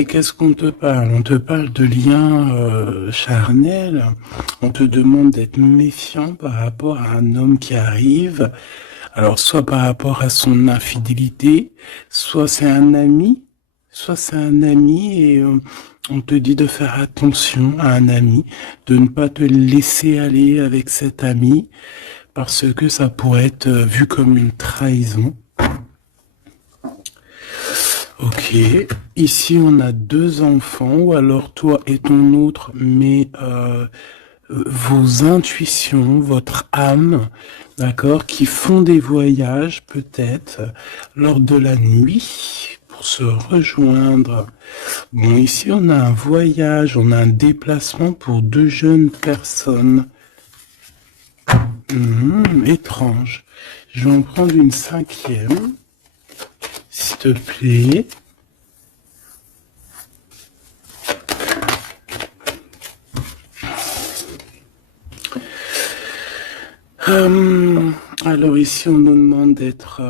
Et qu'est-ce qu'on te parle? On te parle de liens charnels. On te demande d'être méfiant par rapport à un homme qui arrive. Alors, soit par rapport à son infidélité, soit c'est un ami et on te dit de faire attention à un ami, de ne pas te laisser aller avec cet ami parce que ça pourrait être vu comme une trahison. Ok, ici on a deux enfants, ou alors toi et ton autre, mais vos intuitions, votre âme, d'accord, qui font des voyages peut-être lors de la nuit pour se rejoindre. Bon, ici on a un voyage, on a un déplacement pour deux jeunes personnes. Étrange. Je vais en prendre une cinquième, s'il te plaît. Alors ici, on nous demande d'être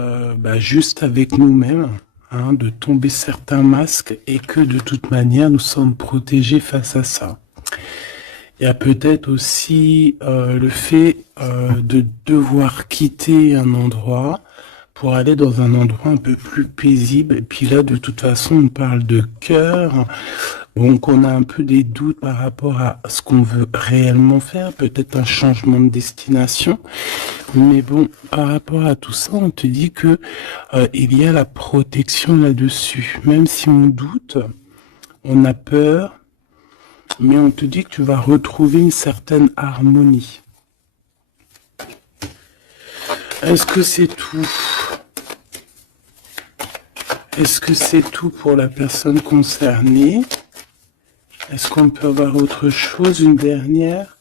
juste avec nous-mêmes, hein, de tomber certains masques et que de toute manière, nous sommes protégés face à ça. Il y a peut-être aussi le fait de devoir quitter un endroit pour aller dans un endroit un peu plus paisible. Et puis là, de toute façon, on parle de cœur. Donc, on a un peu des doutes par rapport à ce qu'on veut réellement faire. Peut-être un changement de destination. Mais bon, par rapport à tout ça, on te dit que il y a la protection là-dessus. Même si on doute, on a peur, mais on te dit que tu vas retrouver une certaine harmonie. Est-ce que c'est tout? Est-ce que c'est tout pour la personne concernée? Est-ce qu'on peut avoir autre chose, une dernière?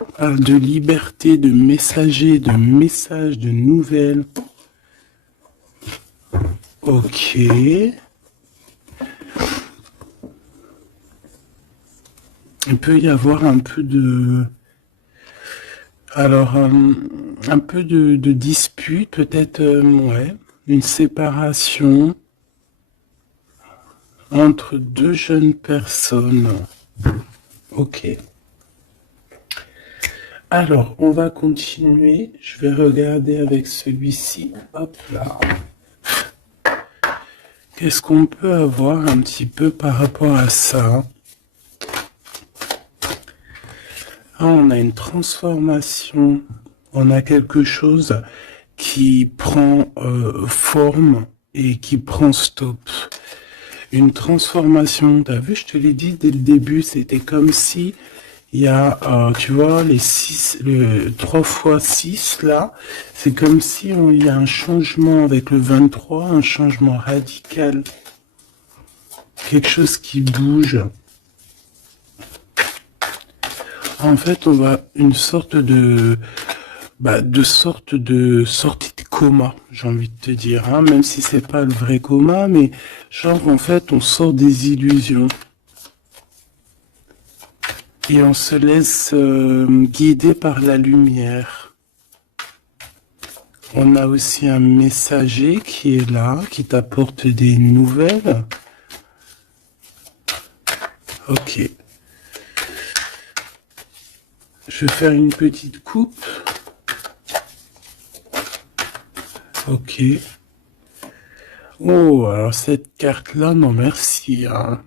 On parle de liberté, de messager, de messages, de nouvelles. Ok. Il peut y avoir un peu de... Alors, un peu de dispute, peut-être, ouais, une séparation entre deux jeunes personnes. Ok. Alors, on va continuer. Je vais regarder avec celui-ci. Hop là. Qu'est-ce qu'on peut avoir un petit peu par rapport à ça? Ah, on a une transformation. On a quelque chose qui prend forme et qui prend stop. Une transformation. T'as vu, je te l'ai dit dès le début, c'était comme si il y a, tu vois, le 3 fois 6 là, c'est comme si il y a un changement avec le 23, un changement radical. Quelque chose qui bouge. En fait, on va une sorte de sortie de coma, j'ai envie de te dire, hein, même si c'est pas le vrai coma, mais genre en fait, on sort des illusions et on se laisse guider par la lumière. On a aussi un messager qui est là, qui t'apporte des nouvelles. Ok. Je vais faire une petite coupe. Ok. Oh, alors cette carte-là, non merci. Hein.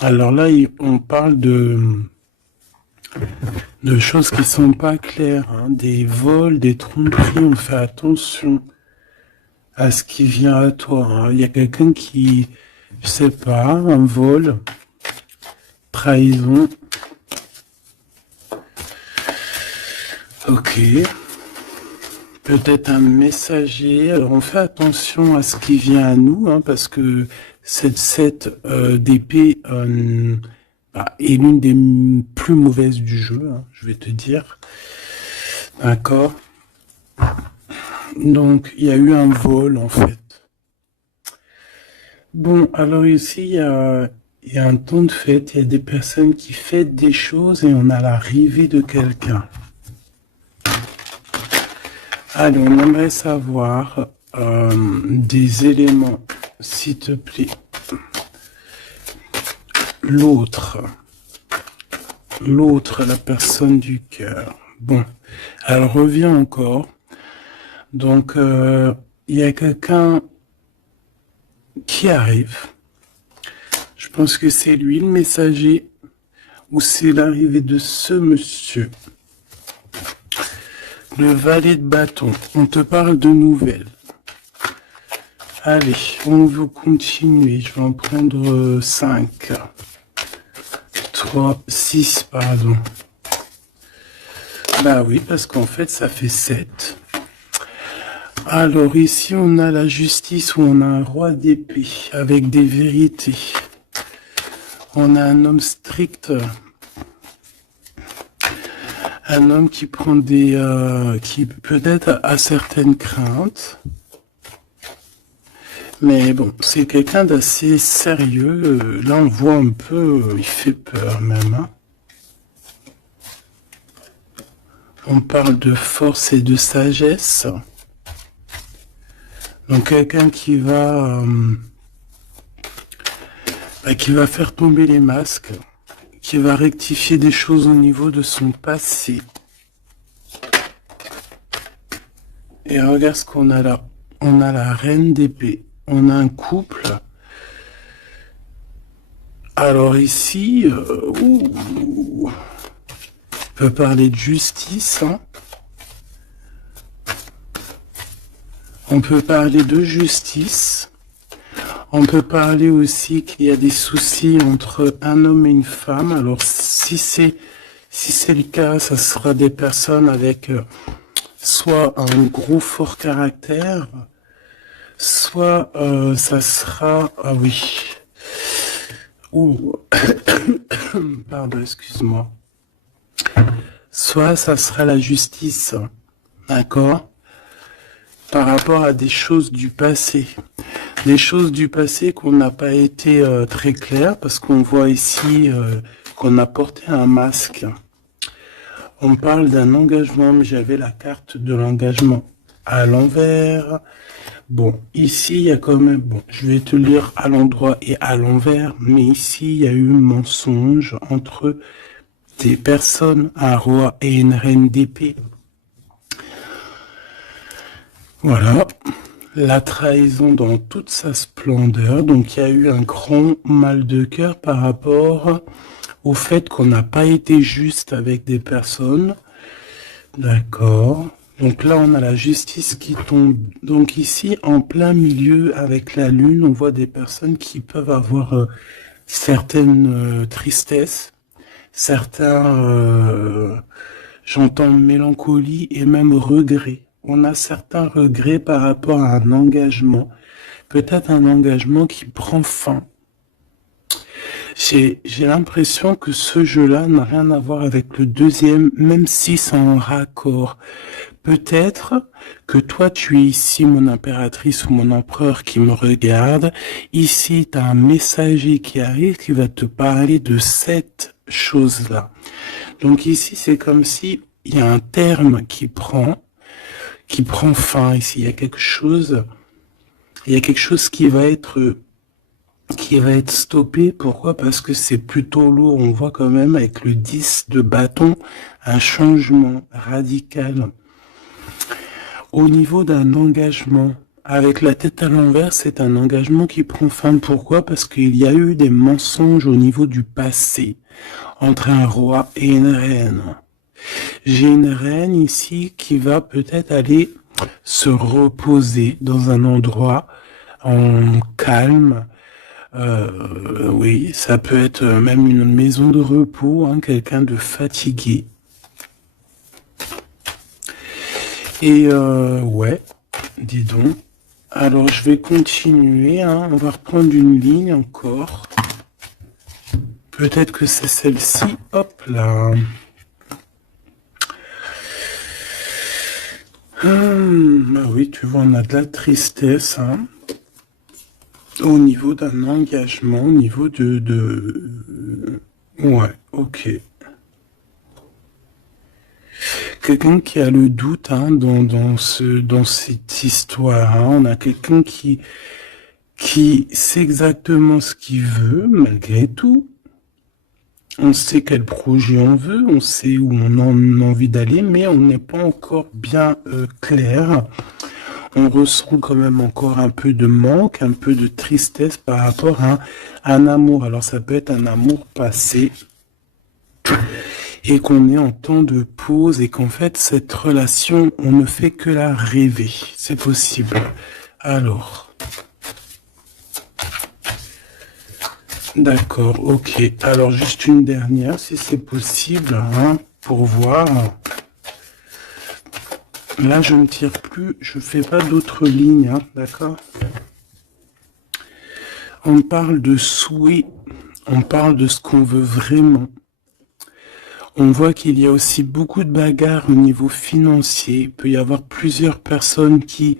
Alors là, on parle de choses qui sont pas claires. Hein. Des vols, des tromperies, on fait attention à ce qui vient à toi. Hein. Il y a quelqu'un qui, je sais pas, un vol, trahison. Ok. Peut-être un messager. Alors on fait attention à ce qui vient à nous, hein, parce que cette d'épée est l'une des plus mauvaises du jeu, hein, je vais te dire. D'accord. Donc il y a eu un vol en fait. Bon, alors ici il y a un temps de fête, il y a des personnes qui fêtent des choses et on a l'arrivée de quelqu'un. Allez, on aimerait savoir des éléments, s'il te plaît. l'autre, la personne du cœur. Bon, elle revient encore. Donc, il y a quelqu'un qui arrive. Je pense que c'est lui le messager ou c'est l'arrivée de ce monsieur. Le valet de bâton. On te parle de nouvelles. Allez, on veut continuer. Je vais en prendre 5. 3, 6, pardon. Bah oui, parce qu'en fait, ça fait 7. Alors ici, on a la justice où on a un roi d'épée avec des vérités. On a un homme strict. Un homme qui prend des... qui peut-être a certaines craintes. Mais bon, c'est quelqu'un d'assez sérieux. Là, on voit un peu... il fait peur même. Hein. On parle de force et de sagesse. Donc quelqu'un qui va faire tomber les masques, qui va rectifier des choses au niveau de son passé. Et regarde ce qu'on a là. On a la reine d'épée. On a un couple. Alors ici, on peut parler de justice. Hein. On peut parler de justice. On peut parler aussi qu'il y a des soucis entre un homme et une femme. Alors si c'est le cas, ça sera des personnes avec soit un gros fort caractère, soit ça sera... Ah oui. Ouh. Pardon, excuse-moi. Soit ça sera la justice. D'accord ? Par rapport à des choses du passé. Des choses du passé qu'on n'a pas été très claires, parce qu'on voit ici qu'on a porté un masque. On parle d'un engagement, mais j'avais la carte de l'engagement à l'envers. Bon, ici, il y a quand même... Bon, je vais te lire à l'endroit et à l'envers, mais ici, il y a eu un mensonge entre des personnes, un roi et une reine d'épée. Voilà, la trahison dans toute sa splendeur. Donc, il y a eu un grand mal de cœur par rapport au fait qu'on n'a pas été juste avec des personnes. D'accord. Donc là, on a la justice qui tombe. Donc ici, en plein milieu avec la lune, on voit des personnes qui peuvent avoir certaines tristesses, certains, j'entends mélancolie et même regret. On a certains regrets par rapport à un engagement, peut-être un engagement qui prend fin. J'ai l'impression que ce jeu-là n'a rien à voir avec le deuxième, même si c'est en raccord. Peut-être que toi, tu es ici, mon impératrice ou mon empereur qui me regarde. Ici, tu as un messager qui arrive qui va te parler de cette chose-là. Donc ici, c'est comme si il y a un terme qui prend fin ici. Il y a quelque chose qui va être stoppé. Pourquoi? Parce que c'est plutôt lourd. On voit quand même avec le 10 de bâton un changement radical. Au niveau d'un engagement, avec la tête à l'envers, c'est un engagement qui prend fin. Pourquoi? Parce qu'il y a eu des mensonges au niveau du passé entre un roi et une reine. J'ai une reine ici qui va peut-être aller se reposer dans un endroit en calme. Oui, ça peut être même une maison de repos, hein, quelqu'un de fatigué. Et ouais, dis donc. Alors je vais continuer, hein, on va reprendre une ligne encore. Peut-être que c'est celle-ci, hop là. Ah oui, tu vois, on a de la tristesse, hein. Au niveau d'un engagement, au niveau ouais, ok. Quelqu'un qui a le doute hein, dans cette histoire. Hein. On a quelqu'un qui sait exactement ce qu'il veut, malgré tout. On sait quel projet on veut, on sait où on a envie d'aller, mais on n'est pas encore bien clair. On ressent quand même encore un peu de manque, un peu de tristesse par rapport à un amour. Alors ça peut être un amour passé et qu'on est en temps de pause et qu'en fait cette relation, on ne fait que la rêver. C'est possible. Alors, d'accord, ok. Alors juste une dernière, si c'est possible, hein, pour voir. Là, je ne tire plus, je fais pas d'autres lignes, hein, d'accord? On parle de souhait, on parle de ce qu'on veut vraiment. On voit qu'il y a aussi beaucoup de bagarres au niveau financier. Il peut y avoir plusieurs personnes qui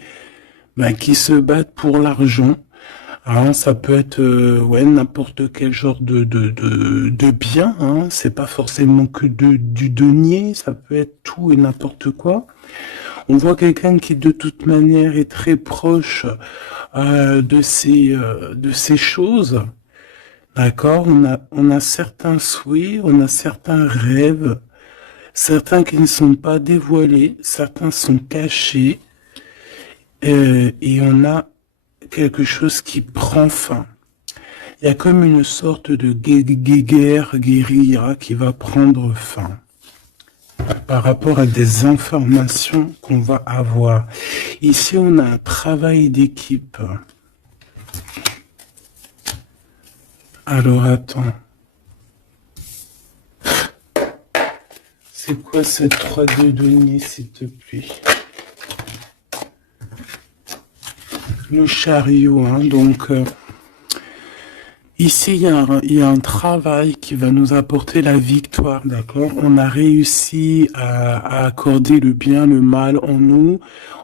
se battent pour l'argent. Hein, ça peut être ouais, n'importe quel genre de bien. Hein. C'est pas forcément que du denier, ça peut être tout et n'importe quoi. On voit quelqu'un qui de toute manière est très proche de ces choses. D'accord, on a certains souhaits, on a certains rêves, certains qui ne sont pas dévoilés, certains sont cachés, et on a quelque chose qui prend fin. Il y a comme une sorte de guérilla qui va prendre fin par rapport à des informations qu'on va avoir. Ici, on a un travail d'équipe. Alors, attends. C'est quoi cette 3D donnée, s'il te plaît? Le chariot, hein, donc... ici, il y a un travail qui va nous apporter la victoire, d'accord? On a réussi à accorder le bien, le mal en nous.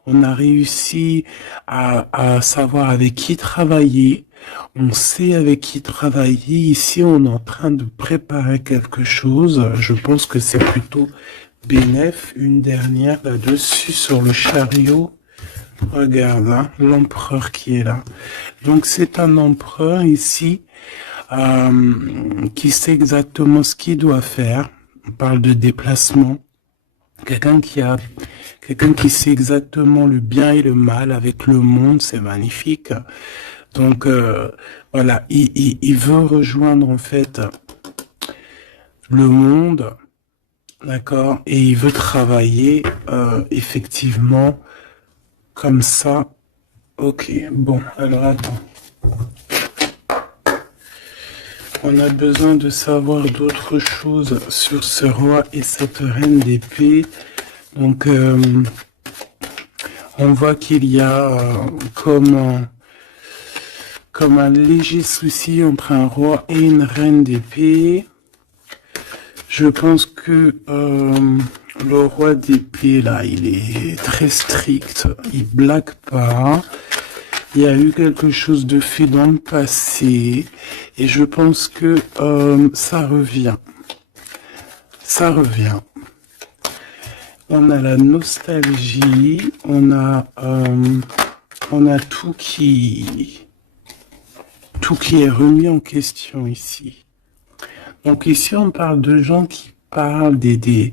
On a réussi à savoir avec qui travailler. On sait avec qui travailler. Ici, on est en train de préparer quelque chose. Je pense que c'est plutôt bénéf. Une dernière là-dessus sur le chariot. Regarde, hein, l'empereur qui est là. Donc, c'est un empereur ici qui sait exactement ce qu'il doit faire. On parle de déplacement. Quelqu'un qui sait exactement le bien et le mal avec le monde, c'est magnifique. Donc voilà, il veut rejoindre en fait le monde, d'accord, et il veut travailler effectivement comme ça. Ok, bon, alors attends. On a besoin de savoir d'autres choses sur ce roi et cette reine d'épée. Donc, on voit qu'il y a comme un léger souci entre un roi et une reine d'épée. Je pense que le roi d'épée, là, il est très strict. Il blague pas. Il y a eu quelque chose de fait dans le passé. Et je pense que ça revient. Ça revient. On a la nostalgie. On a tout qui est remis en question ici. Donc ici, on parle de gens qui parlent des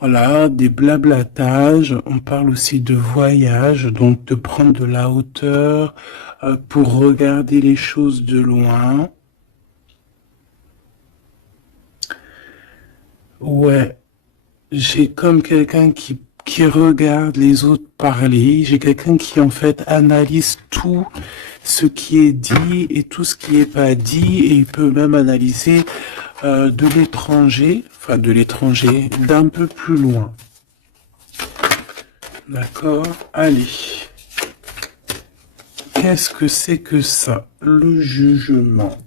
blablatages. On parle aussi de voyage, donc de prendre de la hauteur pour regarder les choses de loin. Ouais, j'ai comme quelqu'un qui regarde les autres parler. J'ai quelqu'un qui en fait analyse tout ce qui est dit et tout ce qui est pas dit, et il peut même analyser de l'étranger, d'un peu plus loin. D'accord? Allez. Qu'est-ce que c'est que ça? Le jugement.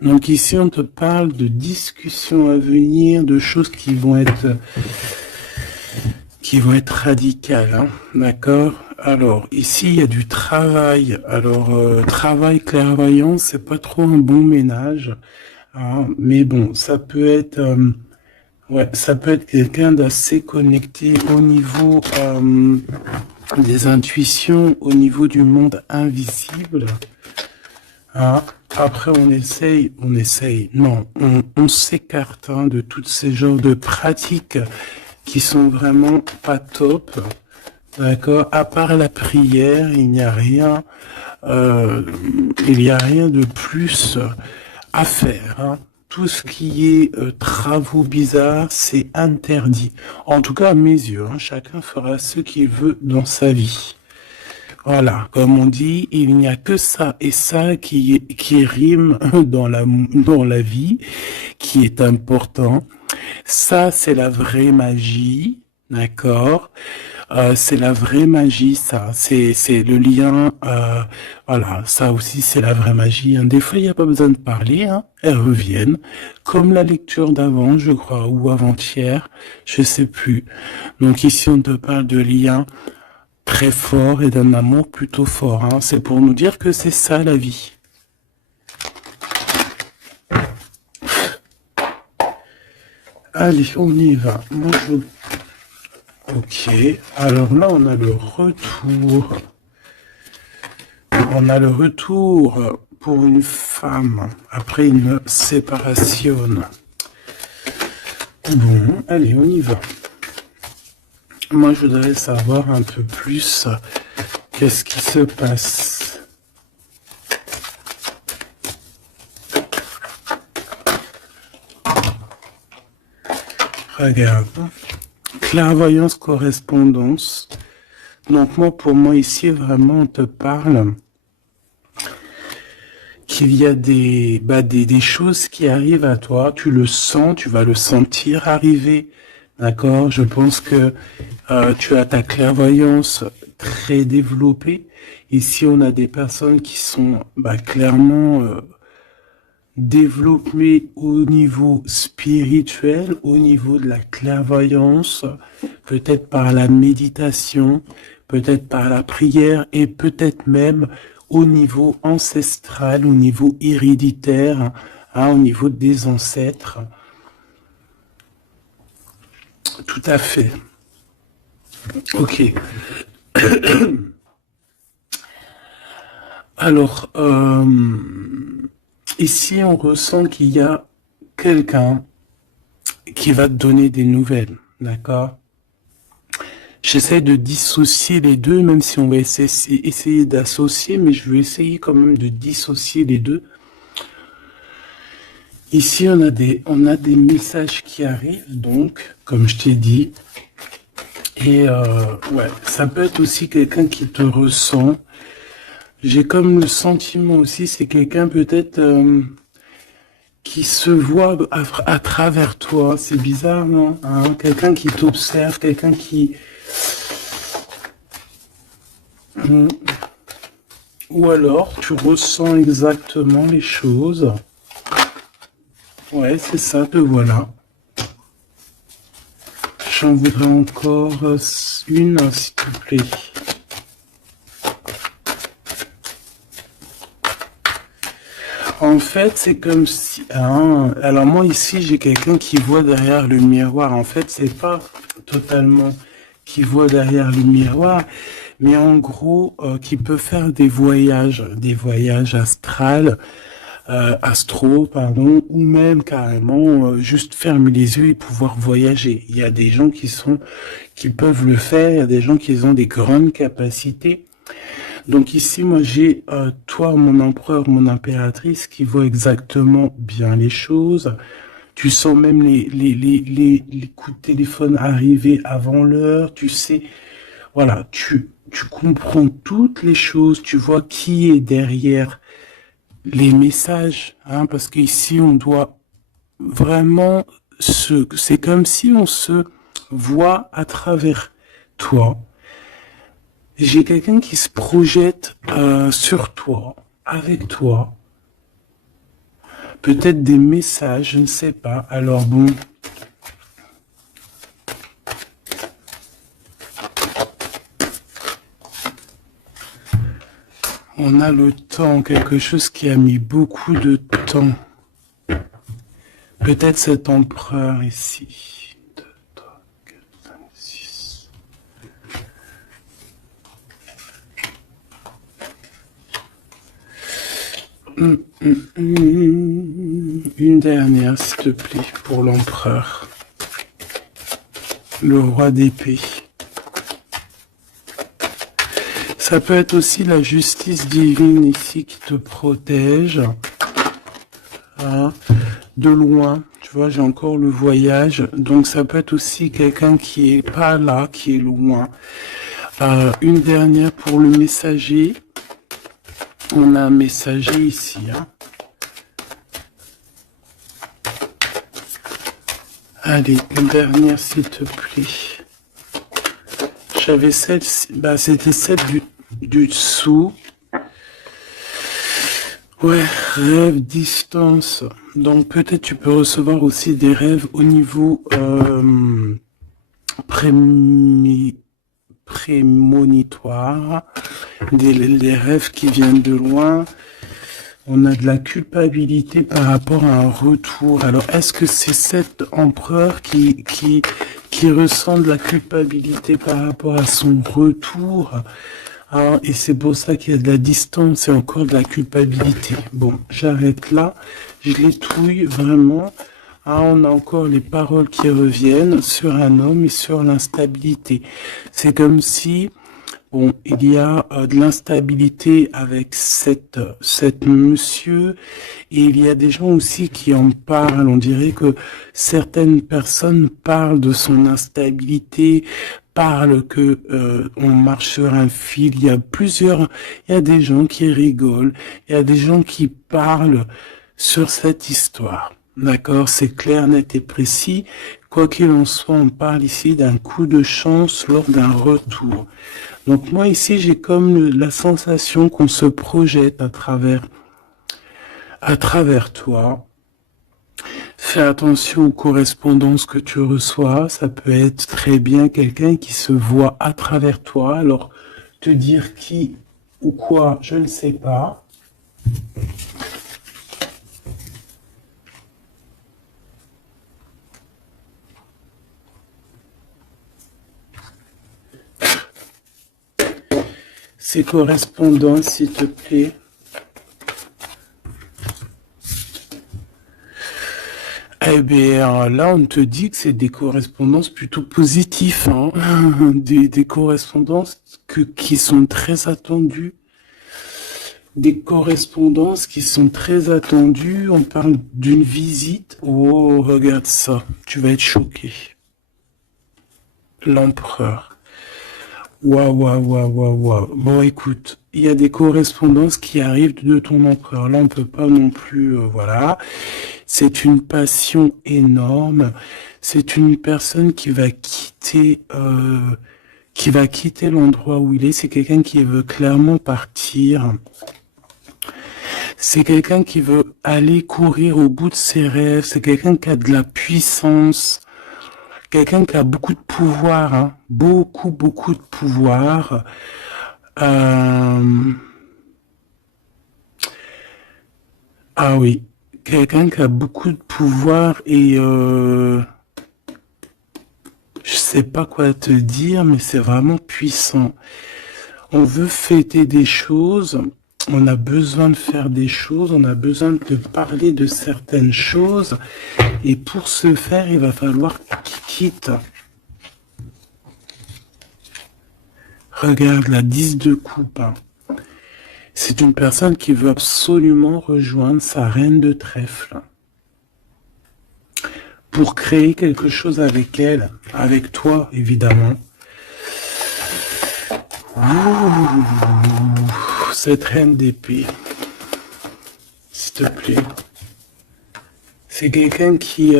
Donc ici, on te parle de discussions à venir, de choses qui vont être radicales, hein, d'accord? Alors, ici, il y a du travail. Alors, travail clairvoyant, c'est pas trop un bon ménage, hein, mais bon, ça peut être quelqu'un d'assez connecté au niveau des intuitions, au niveau du monde invisible, hein. Après, non, on s'écarte hein, de tous ces genres de pratiques qui sont vraiment pas top. D'accord? À part la prière, euh, il n'y a rien de plus à faire. Hein. Tout ce qui est travaux bizarres, c'est interdit. En tout cas, à mes yeux, hein, chacun fera ce qu'il veut dans sa vie. Voilà, comme on dit, il n'y a que ça et ça qui rime dans la vie, qui est important. Ça, c'est la vraie magie, d'accord? C'est la vraie magie, ça. C'est le lien. Voilà, ça aussi, c'est la vraie magie. Hein. Des fois, il n'y a pas besoin de parler. Hein. Elles reviennent, comme la lecture d'avant, je crois, ou avant-hier, je sais plus. Donc ici, on te parle de lien très fort et d'un amour plutôt fort. Hein. C'est pour nous dire que c'est ça la vie. Allez, on y va. Moi, je... Ok. Alors là, on a le retour. On a le retour pour une femme après une séparation. Bon, allez, on y va. Moi, je voudrais savoir un peu plus qu'est-ce qui se passe. Regarde. Clairvoyance, correspondance. Donc moi, pour moi, ici, vraiment, on te parle qu'il y a des choses qui arrivent à toi. Tu le sens, tu vas le sentir arriver. D'accord? Je pense que tu as ta clairvoyance très développée. Ici, on a des personnes qui sont clairement développées au niveau spirituel, au niveau de la clairvoyance, peut-être par la méditation, peut-être par la prière et peut-être même au niveau ancestral, au niveau héréditaire, hein, au niveau des ancêtres. Tout à fait. Ok. Alors, ici, on ressent qu'il y a quelqu'un qui va te donner des nouvelles, d'accord? J'essaie de dissocier les deux, même si on va essayer d'associer, mais je vais essayer quand même de dissocier les deux. Ici, on a des messages qui arrivent, donc, comme je t'ai dit. Et ouais, ça peut être aussi quelqu'un qui te ressent. J'ai comme le sentiment aussi, c'est quelqu'un peut-être qui se voit à travers toi. C'est bizarre, non? Hein, quelqu'un qui t'observe, quelqu'un qui... Ou alors, tu ressens exactement les choses. Ouais, c'est ça, te voilà. J'en voudrais encore une, s'il te plaît. En fait, c'est comme si... Hein, alors moi, ici, j'ai quelqu'un qui voit derrière le miroir. En fait, c'est pas totalement qui voit derrière le miroir, mais en gros, qui peut faire des voyages astro, pardon, ou même carrément juste fermer les yeux et pouvoir voyager. Il y a des gens qui peuvent le faire, il y a des gens qui ont des grandes capacités. Donc ici, moi, j'ai toi, mon empereur, mon impératrice, qui voit exactement bien les choses. Tu sens même les coups de téléphone arriver avant l'heure. Tu sais, voilà, tu comprends toutes les choses. Tu vois qui est derrière les messages, hein, parce qu'ici, on doit vraiment c'est comme si on se voit à travers toi. J'ai quelqu'un qui se projette sur toi, avec toi. Peut-être des messages, je ne sais pas. Alors bon. On a le temps, quelque chose qui a mis beaucoup de temps. Peut-être cet empereur ici. 2, 3, 4, 5, 6. Une dernière, s'il te plaît, pour l'empereur. Le roi d'épée. Ça peut être aussi la justice divine ici qui te protège. Hein, de loin, tu vois, j'ai encore le voyage. Donc ça peut être aussi quelqu'un qui est pas là, qui est loin. Une dernière pour le messager. On a un messager ici. Hein. Allez, une dernière s'il te plaît. J'avais celle, bah c'était celle du dessous. Ouais, rêve, distance. Donc peut-être tu peux recevoir aussi des rêves au niveau prémonitoire, des rêves qui viennent de loin. On a de la culpabilité par rapport à un retour. Alors, est-ce que c'est cet empereur qui ressent de la culpabilité par rapport à son retour? Hein, et c'est pour ça qu'il y a de la distance et encore de la culpabilité. Bon, j'arrête là. Je les touille vraiment. Ah, on a encore les paroles qui reviennent sur un homme et sur l'instabilité. C'est comme si... Bon, il y a de l'instabilité avec cette monsieur, et il y a des gens aussi qui en parlent. On dirait que certaines personnes parlent de son instabilité, parlent que on marche sur un fil. Il y a des gens qui rigolent, il y a des gens qui parlent sur cette histoire. D'accord, c'est clair, net et précis. Quoi qu'il en soit, on parle ici d'un coup de chance lors d'un retour. Donc moi ici, j'ai comme la sensation qu'on se projette à travers toi. Fais attention aux correspondances que tu reçois. Ça peut être très bien quelqu'un qui se voit à travers toi. Alors, te dire qui ou quoi, je ne sais pas. Ces correspondances, s'il te plaît. Eh bien, là, on te dit que c'est des correspondances plutôt positives, hein. Des correspondances qui sont très attendues. Des correspondances qui sont très attendues. On parle d'une visite. Oh, regarde ça. Tu vas être choqué. L'empereur. Waouh, waouh, waouh, waouh, waouh. Bon, écoute, il y a des correspondances qui arrivent de ton empereur. Là, on peut pas non plus, voilà. C'est une passion énorme. C'est une personne qui va quitter l'endroit où il est. C'est quelqu'un qui veut clairement partir. C'est quelqu'un qui veut aller courir au bout de ses rêves. C'est quelqu'un qui a de la puissance. Quelqu'un qui a beaucoup de pouvoir, hein. Beaucoup, beaucoup de pouvoir. Ah oui, quelqu'un qui a beaucoup de pouvoir et je sais pas quoi te dire, mais c'est vraiment puissant. On veut fêter des choses, on a besoin de faire des choses, on a besoin de parler de certaines choses, et pour ce faire, il va falloir qu'il quitte. Regarde la 10 de coupe. Hein. C'est une personne qui veut absolument rejoindre sa reine de trèfle pour créer quelque chose avec elle, avec toi évidemment. Ouh, cette reine d'épée, s'il te plaît. C'est quelqu'un qui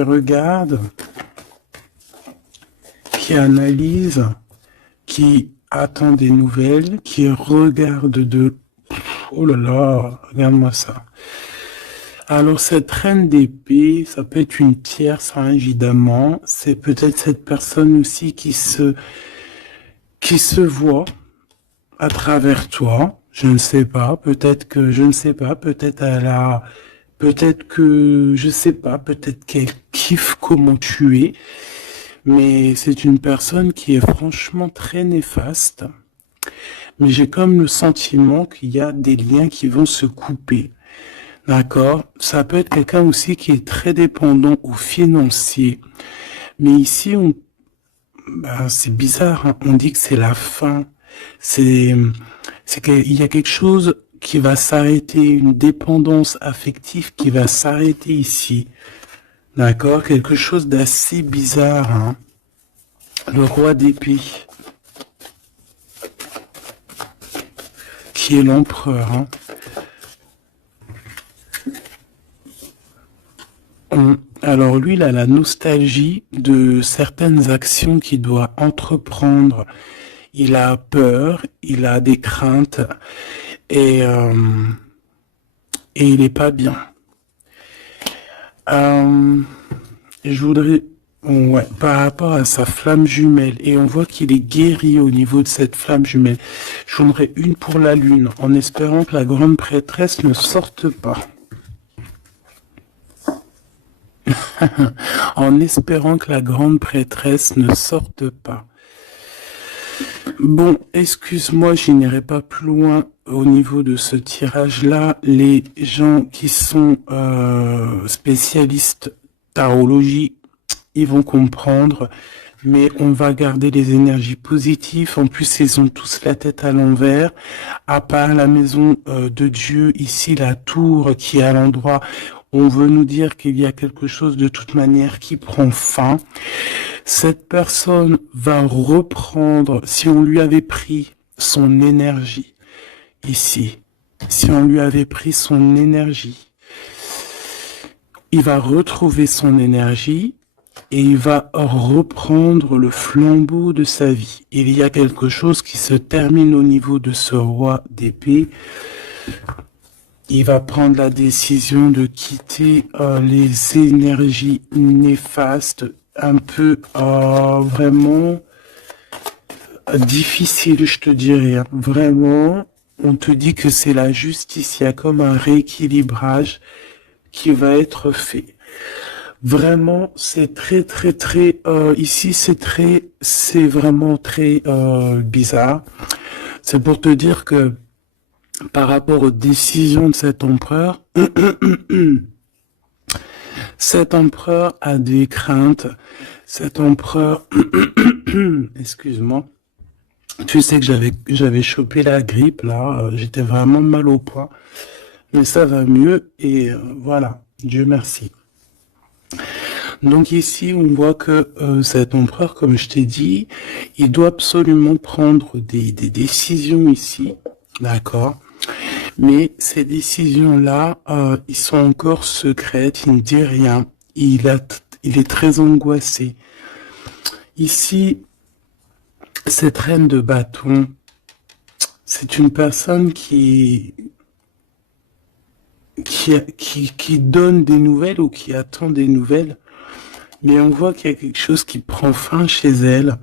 regarde, qui analyse, qui attend des nouvelles, qui regarde de... Oh là là, regarde-moi ça. Alors cette reine d'épée, ça peut être une tierce, hein, évidemment. C'est peut-être cette personne aussi qui se voit à travers toi. Je ne sais pas, peut-être que, je ne sais pas, peut-être elle a... Peut-être que, je sais pas, peut-être qu'elle kiffe comment tu es. Mais c'est une personne qui est franchement très néfaste. mais j'ai comme le sentiment qu'il y a des liens qui vont se couper. D'accord? Ça peut être quelqu'un aussi qui est très dépendant au financier. Mais ici, c'est bizarre, hein. On dit que c'est la fin. C'est, c'est qu'il y a quelque chose qui va s'arrêter, une dépendance affective qui va s'arrêter ici. D'accord? Quelque chose d'assez bizarre, hein. Le roi d'épée, qui est l'empereur, hein. Alors lui, il a la nostalgie de certaines actions qu'il doit entreprendre. Il a peur, il a des craintes et, euh, et il est pas bien. Je voudrais, ouais, par rapport à sa flamme jumelle, et on voit qu'il est guéri au niveau de cette flamme jumelle. Je voudrais une pour la lune, en espérant que la grande prêtresse ne sorte pas. En espérant que la grande prêtresse ne sorte pas. Bon, excuse-moi, je n'irai pas plus loin au niveau de ce tirage-là. Les gens qui sont spécialistes tarologie, ils vont comprendre, mais on va garder les énergies positives. En plus, ils ont tous la tête à l'envers, à part la maison de Dieu, ici la tour qui est à l'endroit. On veut nous dire qu'il y a quelque chose de toute manière qui prend fin. Cette personne va reprendre, si on lui avait pris son énergie, ici, si on lui avait pris son énergie, il va retrouver son énergie et il va reprendre le flambeau de sa vie. Il y a quelque chose qui se termine au niveau de ce roi d'épée. Il va prendre la décision de quitter les énergies néfastes, un peu vraiment difficile, je te dirais. Hein. Vraiment, on te dit que c'est la justice. Il y a comme un rééquilibrage qui va être fait. Vraiment, c'est très ici c'est vraiment très bizarre. C'est pour te dire que par rapport aux décisions de cet empereur, cet empereur a des craintes. Cet empereur, excuse-moi, tu sais que j'avais chopé la grippe là, j'étais vraiment mal au poids, mais ça va mieux et voilà, Dieu merci. Donc ici, on voit que cet empereur, comme je t'ai dit, il doit absolument prendre des décisions ici, d'accord? Mais ces décisions-là, ils sont encore secrètes, il ne dit rien, il est très angoissé. Ici, cette reine de bâton, c'est une personne qui donne des nouvelles ou qui attend des nouvelles, mais on voit qu'il y a quelque chose qui prend fin chez elle.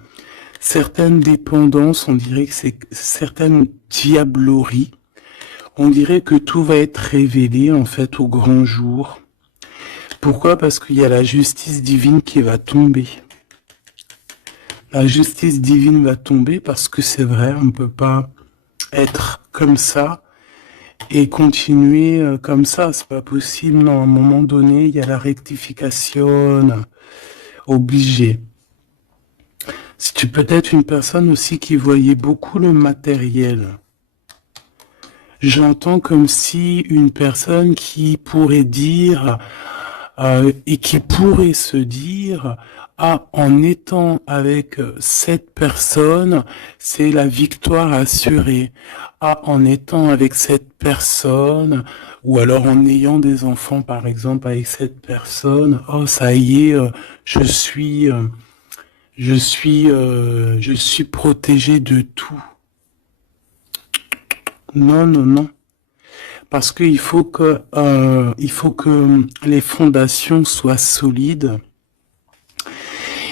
Certaines dépendances, on dirait que c'est certaines diableries. On dirait que tout va être révélé en fait au grand jour. Pourquoi? Parce qu'il y a la justice divine qui va tomber. La justice divine va tomber parce que c'est vrai, on ne peut pas être comme ça et continuer comme ça. C'est pas possible. Non, à un moment donné, il y a la rectification obligée. Si tu peux être une personne aussi qui voyait beaucoup le matériel. J'entends comme si une personne qui pourrait dire et qui pourrait se dire en étant avec cette personne, c'est la victoire assurée. En étant avec cette personne, ou alors en ayant des enfants par exemple avec cette personne, ça y est, je suis protégé de tout. Non. Parce qu'il faut que les fondations soient solides.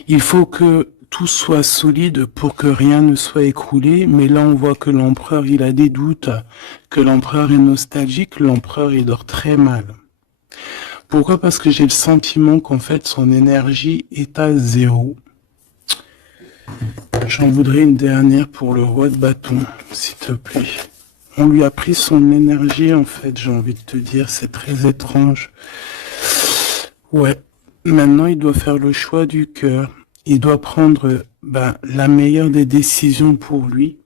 Il faut que tout soit solide pour que rien ne soit écroulé. Mais là, on voit que l'empereur, il a des doutes, que l'empereur est nostalgique, l'empereur, il dort très mal. Pourquoi? Parce que j'ai le sentiment qu'en fait, son énergie est à zéro. J'en voudrais une dernière pour le roi de bâton, s'il te plaît. On lui a pris son énergie, en fait, j'ai envie de te dire, c'est très étrange. Ouais, maintenant il doit faire le choix du cœur. Il doit prendre la meilleure des décisions pour lui,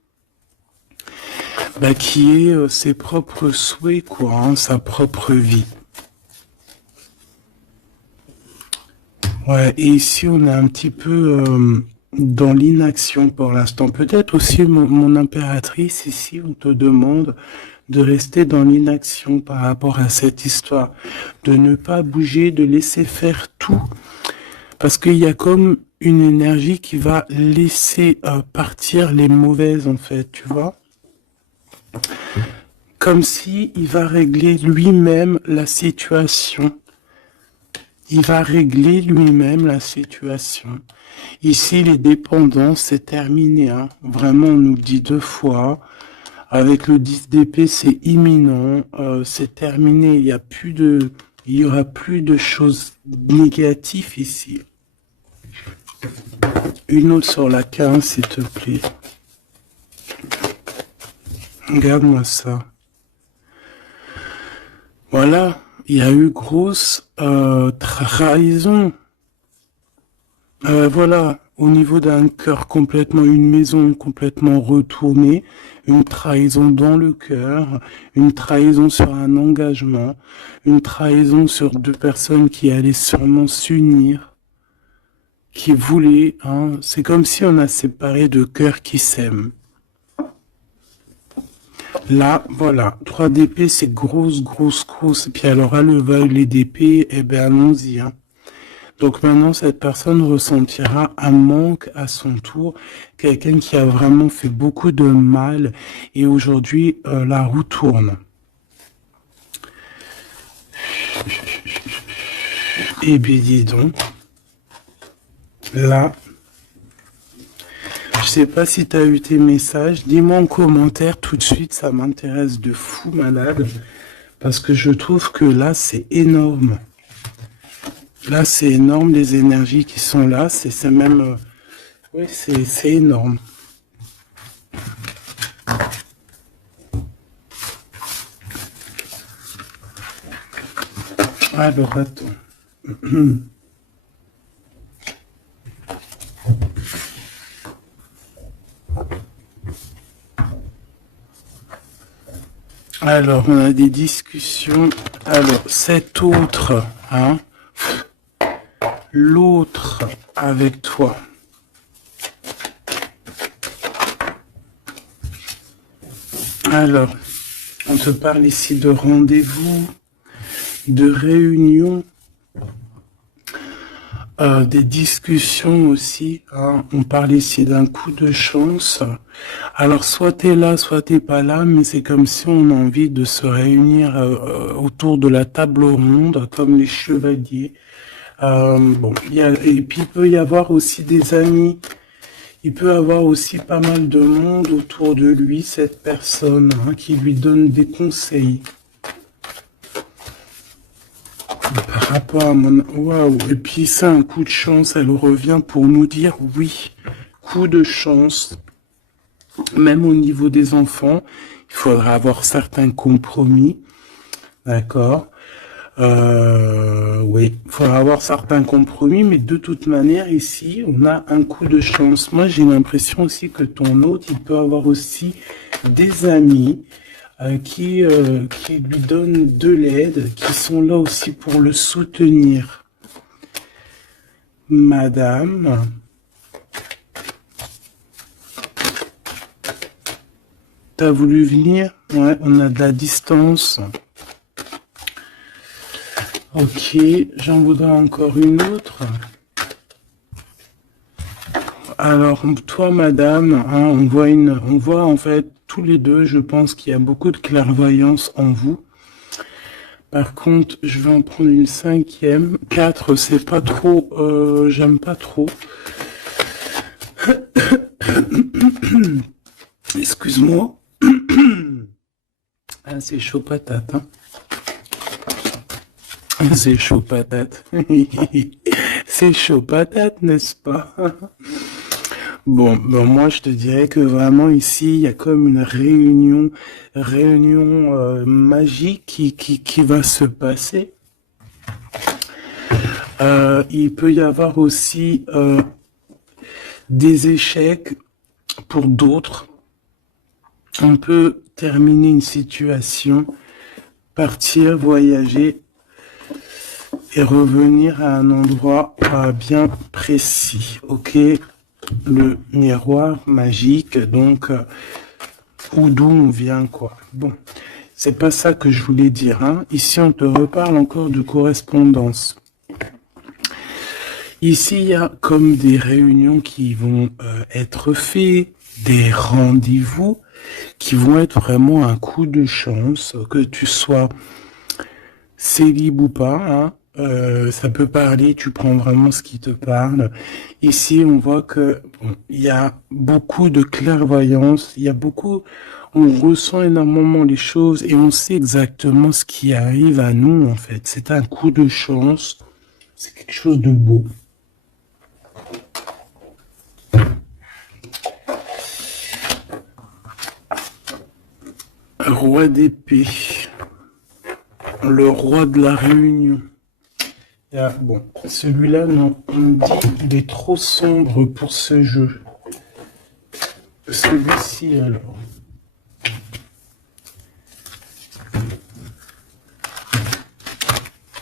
qui est ses propres souhaits, quoi, hein, sa propre vie. Ouais, et ici on est un petit peu dans l'inaction pour l'instant. Peut-être aussi mon impératrice, ici on te demande de rester dans l'inaction par rapport à cette histoire, de ne pas bouger, de laisser faire tout, parce qu'il y a comme une énergie qui va laisser partir les mauvaises en fait, tu vois, comme si il va régler lui-même la situation. Il va régler lui-même la situation. Ici, les dépendances, c'est terminé. Hein. Vraiment, on nous le dit 2 fois. Avec le 10 d'épée, c'est imminent. C'est terminé. Il y aura plus de choses négatives ici. Une autre sur la 15, s'il te plaît. Regarde-moi ça. Voilà. Il y a eu grosse trahison. Voilà, au niveau d'un cœur complètement, une maison complètement retournée, une trahison dans le cœur, une trahison sur un engagement, une trahison sur 2 personnes qui allaient sûrement s'unir, qui voulaient, hein, c'est comme si on a séparé 2 cœurs qui s'aiment. Là, voilà, 3 d'épée, c'est grosse. Et puis alors, à le violet d'épée, eh ben allons-y, hein. Donc maintenant, cette personne ressentira un manque à son tour, quelqu'un qui a vraiment fait beaucoup de mal, et aujourd'hui, la roue tourne. Eh bien, dis donc, là, je sais pas si tu as eu tes messages, dis-moi en commentaire tout de suite, ça m'intéresse de fou malade, parce que je trouve que là, c'est énorme. Là, c'est énorme, les énergies qui sont là, c'est même... oui, c'est énorme. Alors, attends. Alors, on a des discussions. Alors, cet autre, hein, l'autre avec toi. Alors, on te parle ici de rendez-vous, de réunion, des discussions aussi. Hein. On parle ici d'un coup de chance. Alors, soit t'es là, soit t'es pas là, mais c'est comme si on a envie de se réunir autour de la table ronde, comme les chevaliers. Bon, et puis il peut y avoir aussi des amis. Il peut avoir aussi pas mal de monde autour de lui, cette personne, hein, qui lui donne des conseils. Par rapport à mon... Waouh. Et puis c'est un coup de chance, elle revient pour nous dire oui, coup de chance. Même au niveau des enfants, il faudra avoir certains compromis. D'accord. Oui, il faudra avoir certains compromis, mais de toute manière, ici, on a un coup de chance. Moi, j'ai l'impression aussi que ton hôte, il peut avoir aussi des amis qui lui donnent de l'aide, qui sont là aussi pour le soutenir. Madame, t'as voulu venir? Ouais, on a de la distance. Ok, j'en voudrais encore une autre. Alors, toi, madame, hein, on voit en fait tous les deux, je pense qu'il y a beaucoup de clairvoyance en vous. Par contre, je vais en prendre une 5e. 4, c'est pas trop, j'aime pas trop. Excuse-moi. Ah, c'est chaud patate, hein. C'est chaud patate. C'est chaud patate, n'est-ce pas? Bon, moi je te dirais que vraiment ici il y a comme une réunion magique qui va se passer. Il peut y avoir aussi des échecs pour d'autres. On peut terminer une situation, partir, voyager et revenir à un endroit bien précis. Ok, le miroir magique, donc ou d'où on vient, quoi. Bon, c'est pas ça que je voulais dire. Hein. Ici, on te reparle encore de correspondance. Ici, il y a comme des réunions qui vont être faites, des rendez-vous qui vont être vraiment un coup de chance, que tu sois célib ou pas. Hein. Ça peut parler, tu prends vraiment ce qui te parle. Ici, on voit que il y a beaucoup de clairvoyance, il y a beaucoup, on ressent énormément les choses et on sait exactement ce qui arrive à nous en fait. C'est un coup de chance, c'est quelque chose de beau. Roi d'épée, le roi de la réunion. Bon, celui-là, non, on me dit il est trop sombre pour ce jeu. Celui-ci, alors.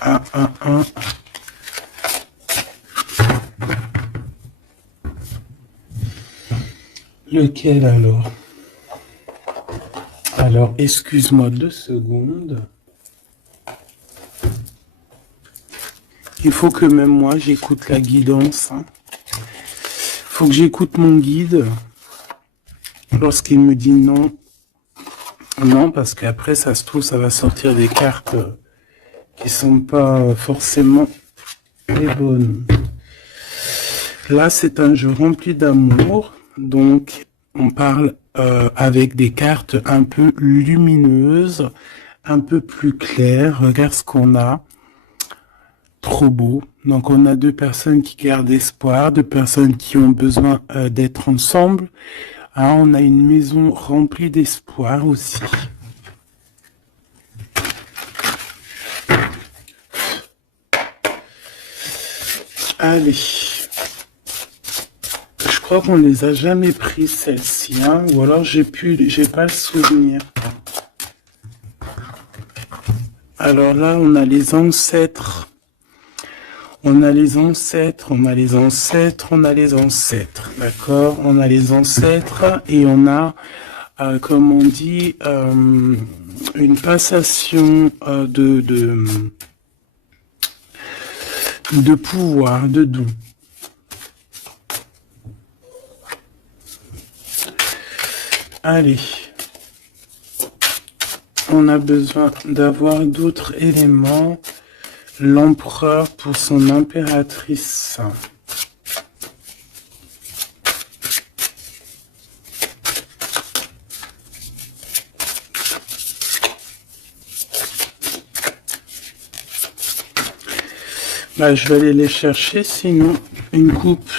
Un. Lequel alors? Alors, excuse-moi 2 secondes. Il faut que même moi, j'écoute la guidance. Hein. Faut que j'écoute mon guide lorsqu'il me dit non. Non, parce qu'après, ça se trouve, ça va sortir des cartes qui sont pas forcément les bonnes. Là, c'est un jeu rempli d'amour. Donc, on parle avec des cartes un peu lumineuses, un peu plus claires. Regarde ce qu'on a. Trop beau. Donc, on a 2 personnes qui gardent espoir, 2 personnes qui ont besoin d'être ensemble. Hein, on a une maison remplie d'espoir aussi. Allez. Je crois qu'on les a jamais pris celles-ci, hein, ou alors j'ai pas le souvenir. Alors là, on a les ancêtres. On a les ancêtres, d'accord? On a les ancêtres et on a, comme on dit, une passation de pouvoir, de dons. Allez, on a besoin d'avoir d'autres éléments. L'empereur pour son impératrice. Bah, je vais aller les chercher, sinon une coupe.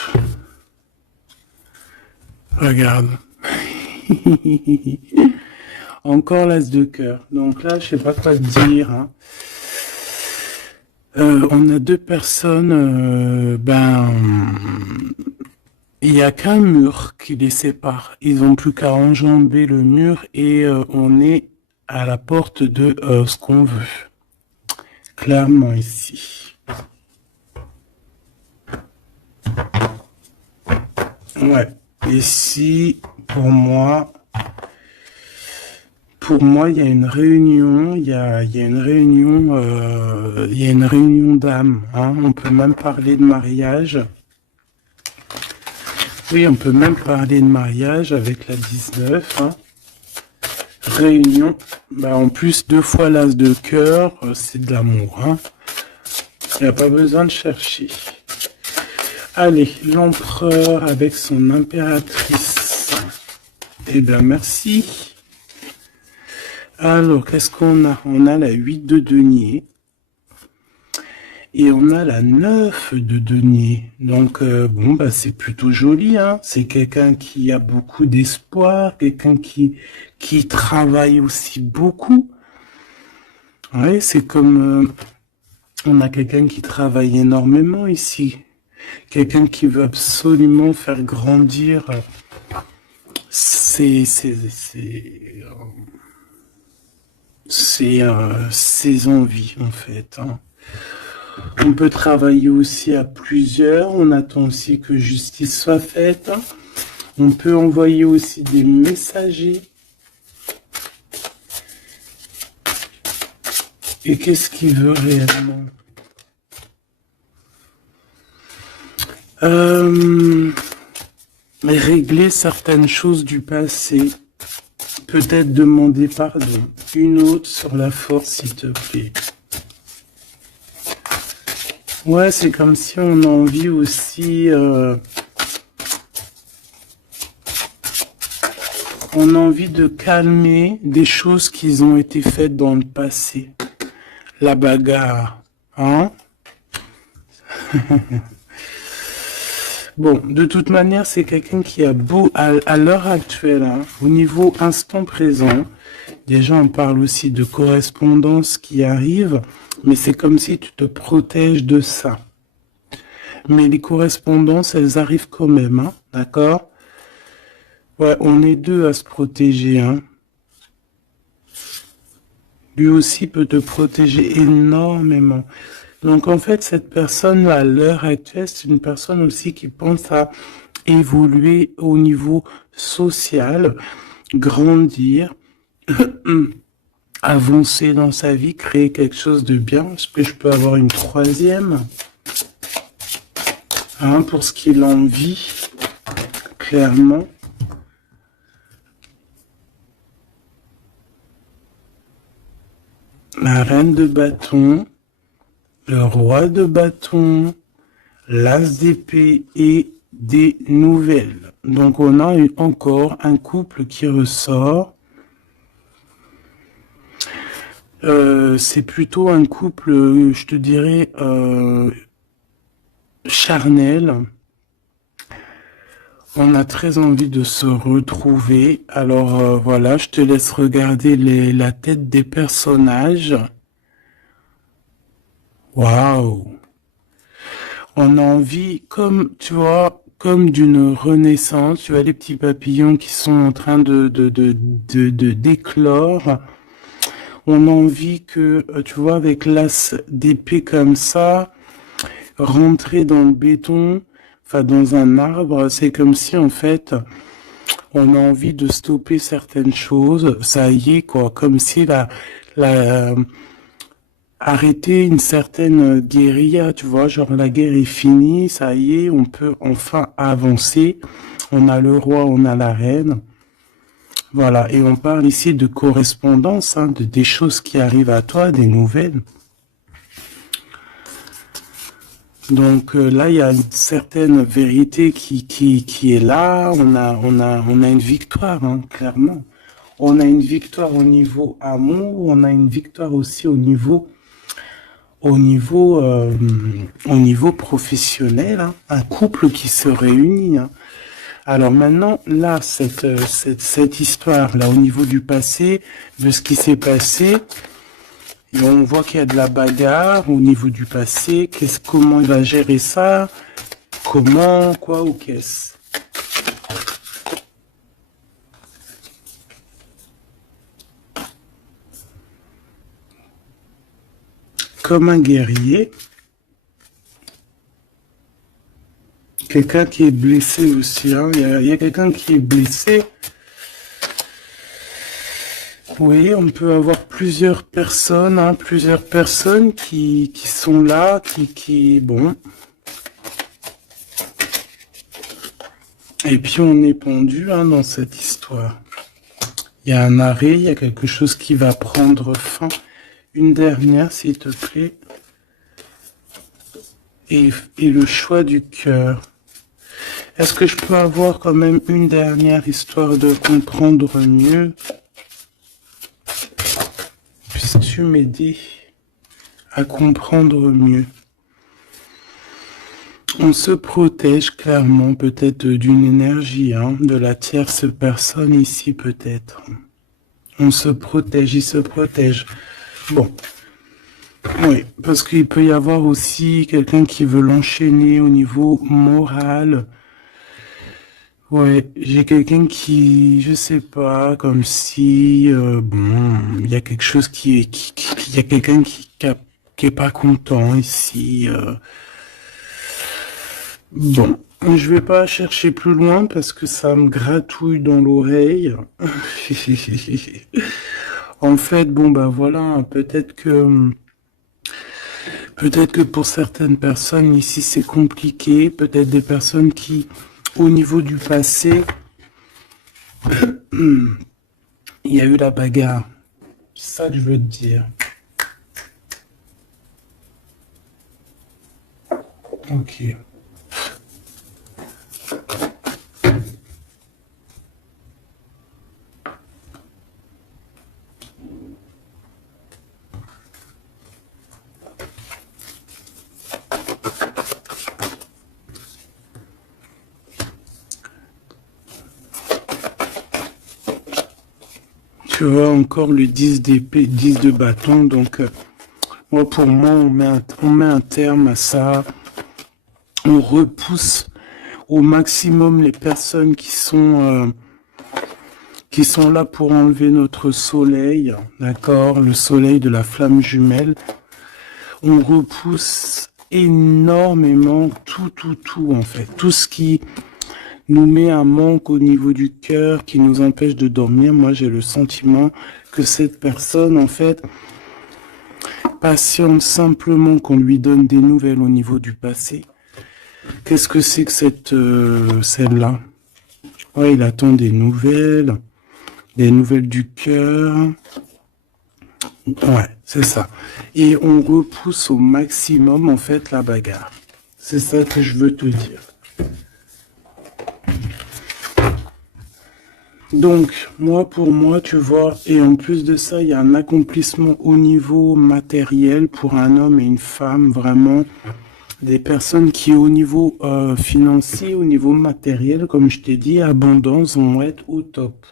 Regarde. Encore l'as de cœur. Donc là, je sais pas quoi te dire. Hein. On a 2 personnes, il n'y a qu'un mur qui les sépare. Ils n'ont plus qu'à enjamber le mur et on est à la porte de ce qu'on veut. Clairement ici. Ouais. Ici, pour moi, il y a une réunion, il y a une réunion d'âmes. Hein. On peut même parler de mariage. Oui, on peut même parler de mariage avec la 19. Hein. Réunion. Bah, en plus, 2 fois l'as de cœur, c'est de l'amour. Hein. Il n'y a pas besoin de chercher. Allez, l'empereur avec son impératrice. Eh bien, merci. Alors, qu'est-ce qu'on a? On a la 8 de denier. Et on a la 9 de denier. Donc, bon, bah, c'est plutôt joli, hein. C'est quelqu'un qui a beaucoup d'espoir, quelqu'un qui travaille aussi beaucoup. Ouais, c'est comme, on a quelqu'un qui travaille énormément ici. Quelqu'un qui veut absolument faire grandir ses envies, en fait, hein. On peut travailler aussi à plusieurs. On attend aussi que justice soit faite. On peut envoyer aussi des messagers. Et qu'est-ce qu'il veut réellement? Régler certaines choses du passé. Peut-être demander pardon. Une autre sur la force, s'il te plaît. Ouais, c'est comme si on a envie aussi... on a envie de calmer des choses qui ont été faites dans le passé. La bagarre, hein? Bon, de toute manière, c'est quelqu'un qui a beau, à l'heure actuelle, hein, au niveau instant présent, déjà on parle aussi de correspondance qui arrive, mais c'est comme si tu te protèges de ça. Mais les correspondances, elles arrivent quand même, hein, d'accord? Ouais, on est deux à se protéger, hein. Lui aussi peut te protéger énormément. Donc en fait, cette personne à l'heure actuelle, c'est une personne aussi qui pense à évoluer au niveau social, grandir, avancer dans sa vie, créer quelque chose de bien. Est-ce que je peux avoir une troisième? Hein, pour ce qu'il en vit, clairement. La reine de bâton, le roi de bâton, l'as d'épée et des nouvelles. Donc on a encore un couple qui ressort. C'est plutôt un couple, je te dirais, charnel. On a très envie de se retrouver. Alors voilà, je te laisse regarder la tête des personnages. Waouh! On a envie, comme, tu vois, comme d'une renaissance. Tu vois les petits papillons qui sont en train de d'éclore. On a envie que, tu vois, avec l'as d'épée comme ça, rentrer dans le béton, enfin dans un arbre, c'est comme si en fait, on a envie de stopper certaines choses. Ça y est, quoi, comme si arrêter une certaine guérilla, tu vois, genre la guerre est finie, ça y est, on peut enfin avancer. On a le roi, on a la reine. Voilà, et on parle ici de correspondance, hein, des choses qui arrivent à toi, des nouvelles. Donc là, il y a une certaine vérité qui est là. On a une victoire, hein, clairement. On a une victoire au niveau amour, on a une victoire aussi au niveau professionnel, hein, un couple qui se réunit, hein. Alors maintenant, là, cette histoire-là, au niveau du passé, de ce qui s'est passé, et on voit qu'il y a de la bagarre au niveau du passé. Comment il va gérer ça? Comment, quoi ou qu'est-ce? Comme un guerrier. Quelqu'un qui est blessé aussi, hein. Il y a quelqu'un qui est blessé. Oui, on peut avoir plusieurs personnes, hein, plusieurs personnes qui sont là, bon. Et puis on est pendu, hein, dans cette histoire. Il y a un arrêt, il y a quelque chose qui va prendre fin. Une dernière, s'il te plaît. Et le choix du cœur. Est-ce que je peux avoir quand même une dernière histoire de comprendre mieux? Puisses-tu m'aider à comprendre mieux? On se protège clairement peut-être d'une énergie, hein, de la tierce personne ici peut-être. On se protège, il se protège. Bon, oui, parce qu'il peut y avoir aussi quelqu'un qui veut l'enchaîner au niveau moral. Ouais, j'ai quelqu'un qui, je sais pas, comme si, bon, il y a quelque chose il y a quelqu'un qui est pas content ici. Bon, je vais pas chercher plus loin parce que ça me gratouille dans l'oreille. En fait, bon bah voilà, peut-être que pour certaines personnes ici c'est compliqué, peut-être des personnes qui, au niveau du passé, il y a eu la bagarre. C'est ça que je veux te dire. Ok. Tu vois encore le 10 d'épée, 10 de bâton, donc moi pour moi on met un terme à ça, on repousse au maximum les personnes qui sont là pour enlever notre soleil, d'accord, le soleil de la flamme jumelle. On repousse énormément tout en fait, tout ce qui nous met un manque au niveau du cœur, qui nous empêche de dormir. Moi j'ai le sentiment que cette personne en fait patiente simplement qu'on lui donne des nouvelles au niveau du passé. Qu'est-ce que c'est que celle-là? Ouais, il attend des nouvelles du cœur. Ouais, c'est ça. Et on repousse au maximum, en fait, la bagarre. C'est ça que je veux te dire. Donc, pour moi, tu vois, et en plus de ça, il y a un accomplissement au niveau matériel pour un homme et une femme, vraiment. Des personnes qui, au niveau financier, au niveau matériel, comme je t'ai dit, abondance, vont être au top.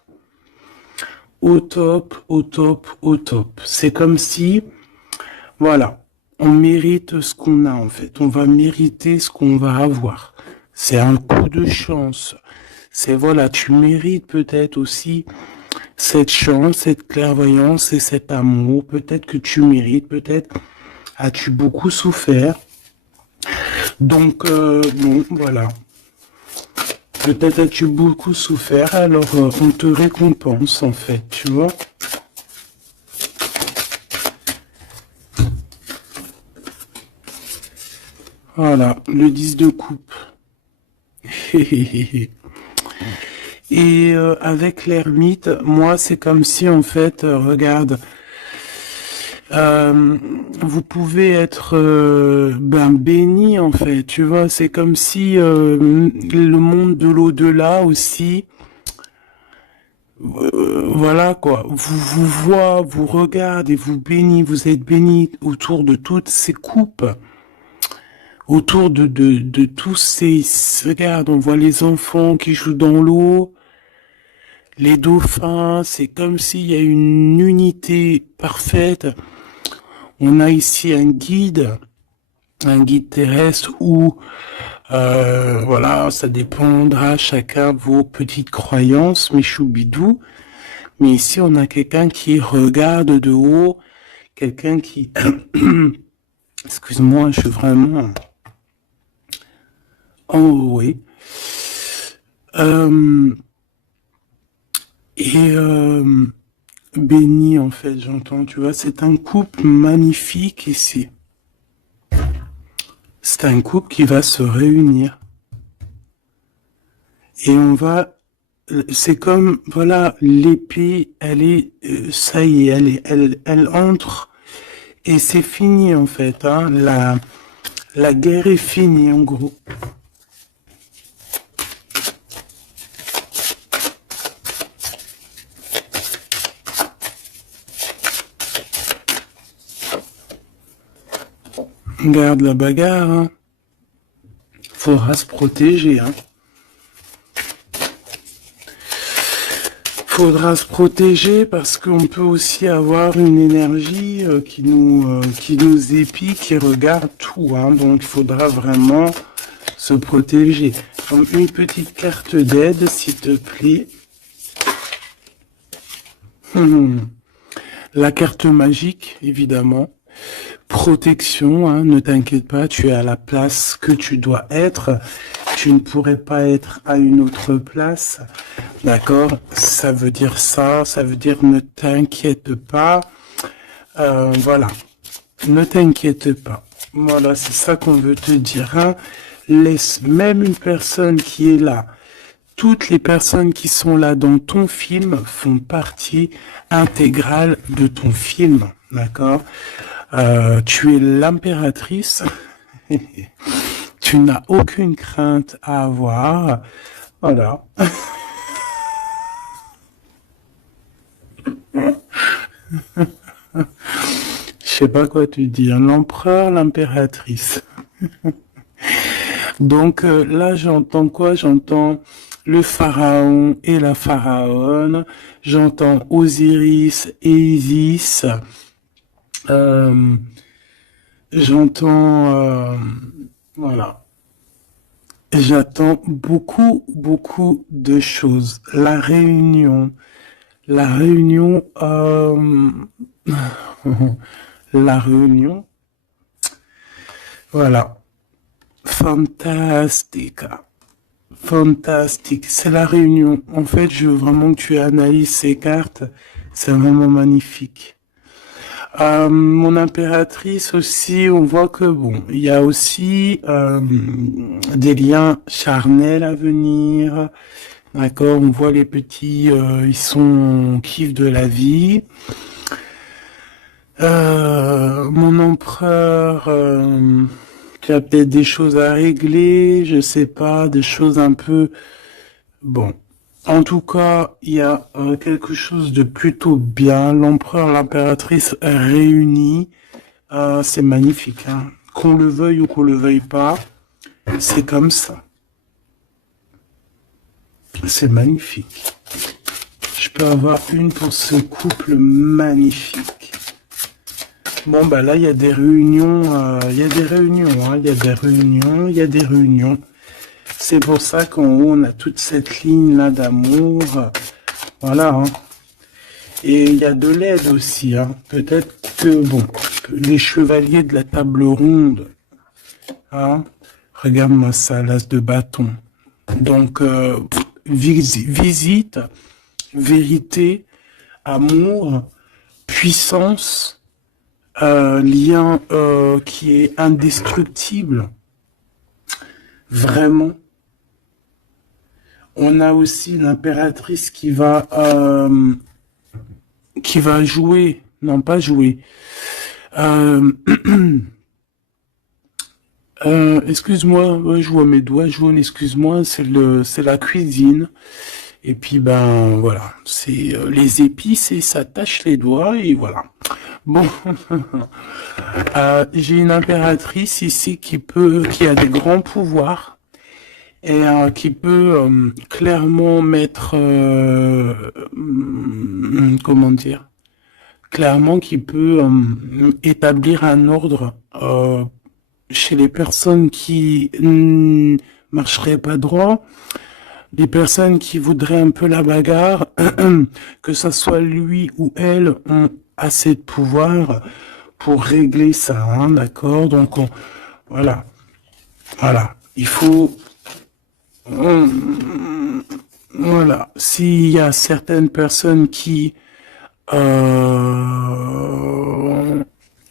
Au top, au top, au top. C'est comme si, voilà, on mérite ce qu'on a en fait. On va mériter ce qu'on va avoir. C'est un coup de chance. C'est voilà, tu mérites peut-être aussi cette chance, cette clairvoyance et cet amour. Peut-être que tu mérites, peut-être as-tu beaucoup souffert. Donc, bon, voilà. Peut-être as-tu beaucoup souffert, alors on te récompense en fait, tu vois. Voilà, le 10 de coupe. Et avec l'ermite, moi c'est comme si en fait, regarde, euh, vous pouvez être béni en fait, tu vois, c'est comme si le monde de l'au-delà aussi, voilà quoi, vous voit, vous regarde et vous bénit, vous êtes béni autour de toutes ces coupes, autour de tous ces, regarde, on voit les enfants qui jouent dans l'eau, les dauphins, c'est comme s'il y a une unité parfaite. On a ici un guide terrestre où, voilà, ça dépendra chacun vos petites croyances, mes choubidous. Mais ici, on a quelqu'un qui regarde de haut, quelqu'un qui, excuse-moi, je suis vraiment enroué. Euh, et béni en fait, j'entends, tu vois, c'est un couple magnifique ici. C'est un couple qui va se réunir. Et on va, c'est comme, voilà, l'épée, elle est, ça y est, elle entre et c'est fini en fait, hein, la guerre est finie en gros. Regarde la bagarre, hein. Faudra se protéger, hein. Faudra se protéger parce qu'on peut aussi avoir une énergie qui nous épie, qui regarde tout, hein. Donc il faudra vraiment se protéger. Donc, une petite carte d'aide, s'il te plaît. La carte magique, évidemment. Protection, hein, ne t'inquiète pas, tu es à la place que tu dois être. Tu ne pourrais pas être à une autre place. D'accord? Ça veut dire ça, ça veut dire ne t'inquiète pas. Voilà. Ne t'inquiète pas. Voilà, c'est ça qu'on veut te dire, hein. Laisse même une personne qui est là. Toutes les personnes qui sont là dans ton film font partie intégrale de ton film, d'accord? Tu es l'impératrice, tu n'as aucune crainte à avoir, voilà. Je sais pas quoi te dire, l'empereur, l'impératrice. Donc là, j'entends quoi? J'entends le pharaon et la pharaone, j'entends Osiris et Isis, j'entends, voilà, j'attends beaucoup, beaucoup de choses. La réunion, la réunion, voilà, fantastica. Fantastique, c'est la réunion. En fait, je veux vraiment que tu analyses ces cartes. C'est vraiment magnifique. Mon impératrice aussi, on voit que bon, il y a aussi des liens charnels à venir. D'accord, on voit les petits, ils sont kiff de la vie. Mon empereur. Tu as peut-être des choses à régler, je sais pas, des choses un peu... Bon. En tout cas, il y a quelque chose de plutôt bien. L'empereur, l'impératrice réunis. C'est magnifique, hein. Qu'on le veuille ou qu'on le veuille pas, c'est comme ça. C'est magnifique. Je peux avoir une pour ce couple magnifique. Bon, bah là, il y a des réunions, hein, il y a des réunions. C'est pour ça qu'en haut, on a toute cette ligne-là d'amour. Voilà, hein. Et il y a de l'aide aussi, hein. Peut-être que, bon, les chevaliers de la table ronde, hein. Regarde-moi ça, l'as de bâton. Donc, visite, vérité, amour, puissance, lien qui est indestructible, vraiment. On a aussi l'impératrice qui va jouer, non pas jouer. Excuse-moi, ouais, je vois mes doigts jaunes, excuse-moi, c'est la cuisine. Et puis ben voilà, c'est les épices et ça tâche les doigts et voilà. Bon, j'ai une impératrice ici qui a des grands pouvoirs et qui peut clairement mettre, comment dire, clairement qui peut établir un ordre chez les personnes qui marcheraient pas droit. Les personnes qui voudraient un peu la bagarre, que ça soit lui ou elle, ont assez de pouvoir pour régler ça, hein, d'accord? Donc, voilà. Voilà. Il faut... voilà. S'il y a certaines personnes qui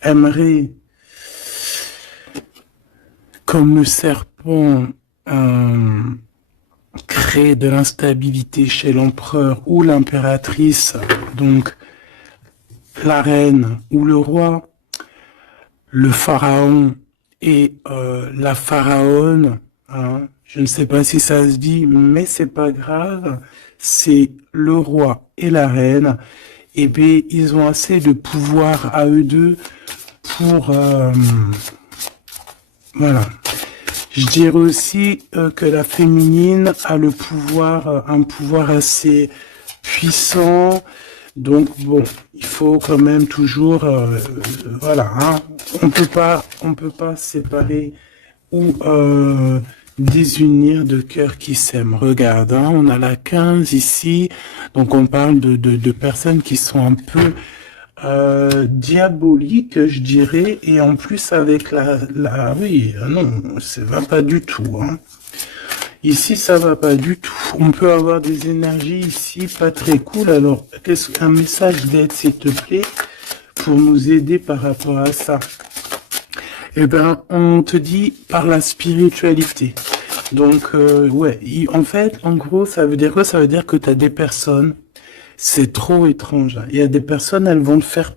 aimeraient, comme le serpent, créer de l'instabilité chez l'empereur ou l'impératrice, donc la reine ou le roi, le pharaon et la pharaone, hein, je ne sais pas si ça se dit, mais c'est pas grave, c'est le roi et la reine, et bien ils ont assez de pouvoir à eux deux pour voilà. Je dirais aussi que la féminine a le pouvoir, un pouvoir assez puissant. Donc bon, il faut quand même toujours, voilà, hein, on peut pas séparer ou désunir de cœurs qui s'aiment. Regarde, hein, on a la 15 ici, donc on parle de personnes qui sont un peu diaboliques, je dirais, et en plus avec oui, non, ça va pas du tout, hein. Ici, ça va pas du tout. On peut avoir des énergies ici pas très cool. Alors, qu'est-ce qu'un message d'aide, s'il te plaît, pour nous aider par rapport à ça? Eh ben, on te dit par la spiritualité. Donc, ouais, en fait, en gros, ça veut dire quoi? Ça veut dire que tu as des personnes, c'est trop étrange, hein. Il y a des personnes, elles vont le faire,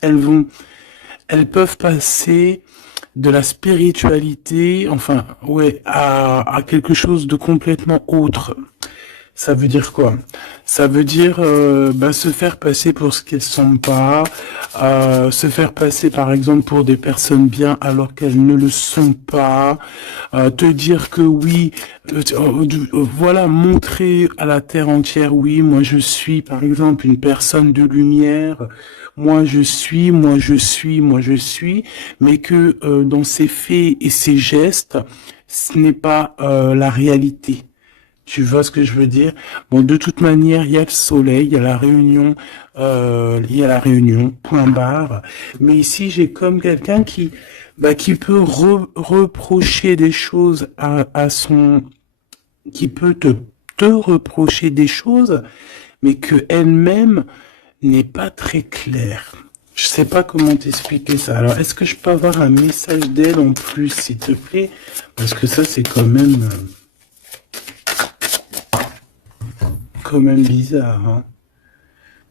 elles vont, elles peuvent passer de la spiritualité, enfin, ouais, à quelque chose de complètement autre. Ça veut dire quoi? Ça veut dire se faire passer pour ce qu'elles sont pas, se faire passer par exemple pour des personnes bien alors qu'elles ne le sont pas, te dire que oui, voilà, montrer à la terre entière, oui, moi je suis par exemple une personne de lumière, moi je suis, moi je suis, moi je suis, mais que dans ses faits et ses gestes, ce n'est pas la réalité. Tu vois ce que je veux dire? Bon, de toute manière, il y a le soleil, il y a la réunion, point barre. Mais ici, j'ai comme quelqu'un qui peut reprocher des choses qui peut te reprocher des choses, mais que elle-même n'est pas très claire. Je sais pas comment t'expliquer ça. Alors, est-ce que je peux avoir un message d'elle en plus, s'il te plaît? Parce que ça, c'est quand même bizarre, hein.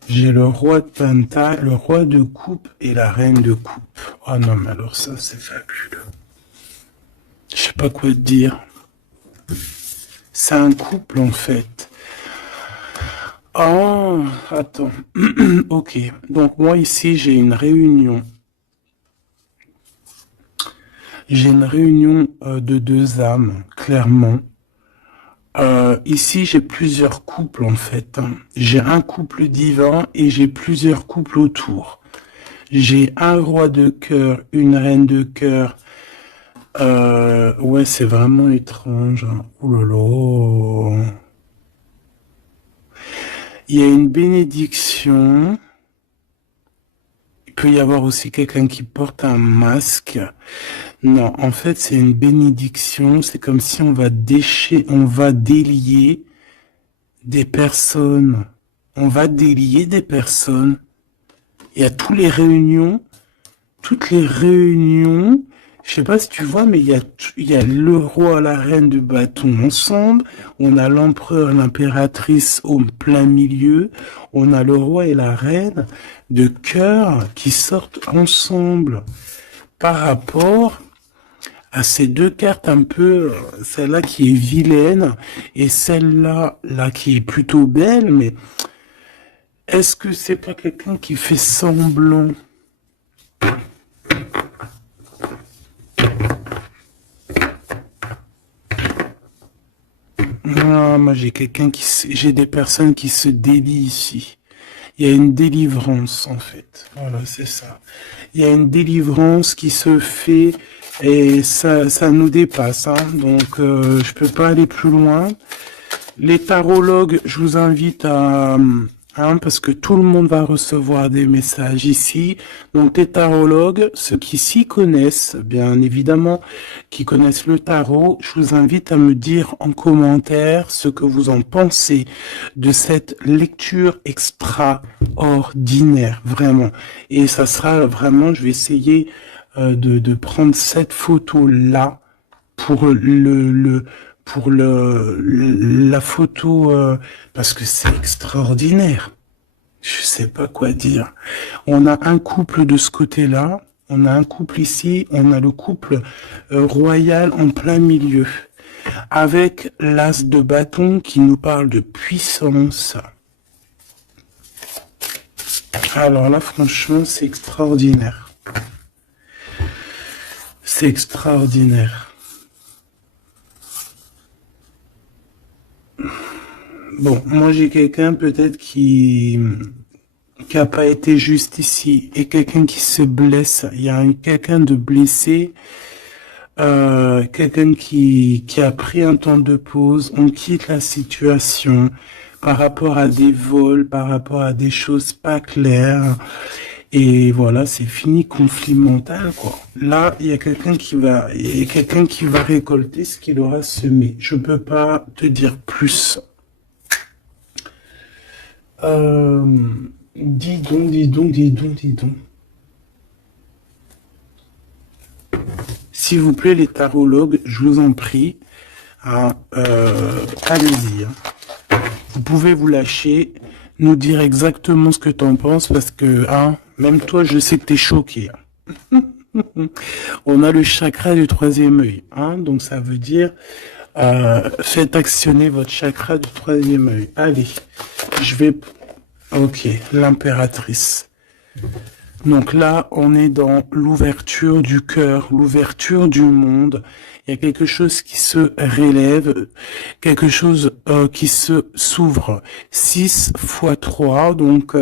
J'ai le roi de pentacle, le roi de coupe et la reine de coupe. Oh non, mais alors ça, c'est fabuleux. Je sais pas quoi te dire. C'est un couple, en fait. Oh, attends. Ok. Donc, moi, ici, j'ai une réunion. J'ai une réunion de deux âmes, clairement. Ici, j'ai plusieurs couples en fait, hein. J'ai un couple divin et j'ai plusieurs couples autour. J'ai un roi de cœur, une reine de cœur. Ouais, c'est vraiment étrange, hein. Ouh là là. Il y a une bénédiction. Il peut y avoir aussi quelqu'un qui porte un masque. Non, en fait, c'est une bénédiction. C'est comme si on va délier des personnes. On va délier des personnes. Il y a toutes les réunions. Je sais pas si tu vois, mais il y a le roi, la reine de bâton ensemble. On a l'empereur, l'impératrice au plein milieu. On a le roi et la reine de cœur qui sortent ensemble par rapport à ces deux cartes un peu, celle-là qui est vilaine et celle-là là qui est plutôt belle, mais est-ce que c'est pas quelqu'un qui fait semblant? Non, moi j'ai des personnes qui se délient ici. Il y a une délivrance en fait. Voilà, c'est ça. Il y a une délivrance qui se fait et ça nous dépasse, hein. Donc je peux pas aller plus loin. Les tarologues, je vous invite parce que tout le monde va recevoir des messages ici. Donc les tarologues, ceux qui s'y connaissent, bien évidemment, qui connaissent le tarot, je vous invite à me dire en commentaire ce que vous en pensez de cette lecture extraordinaire, vraiment. Et ça sera vraiment, je vais essayer de prendre cette photo-là pour la photo parce que c'est extraordinaire. Je sais pas quoi dire. On a un couple de ce côté-là, on a un couple ici, on a le couple royal en plein milieu avec l'as de bâton qui nous parle de puissance. Alors là, franchement, c'est extraordinaire. C'est extraordinaire. Bon, moi j'ai quelqu'un peut-être qui a pas été juste ici et quelqu'un qui se blesse. Il y a quelqu'un de blessé, quelqu'un qui a pris un temps de pause. On quitte la situation par rapport à des vols, par rapport à des choses pas claires. Et voilà, c'est fini, conflit mental, quoi. Là, il y a quelqu'un qui va récolter ce qu'il aura semé. Je peux pas te dire plus. Euh, dis donc, dis donc, dis donc, dis donc. S'il vous plaît, les tarologues, je vous en prie, hein, allez-y, hein. Vous pouvez vous lâcher, nous dire exactement ce que t'en penses, parce que, hein, même toi, je sais que t'es choqué. On a le chakra du troisième œil, hein, donc ça veut dire, faites actionner votre chakra du troisième œil. Allez, je vais, ok, l'impératrice. Donc là, on est dans l'ouverture du cœur, l'ouverture du monde. Il y a quelque chose qui se relève, quelque chose qui s'ouvre. 6 fois 3, donc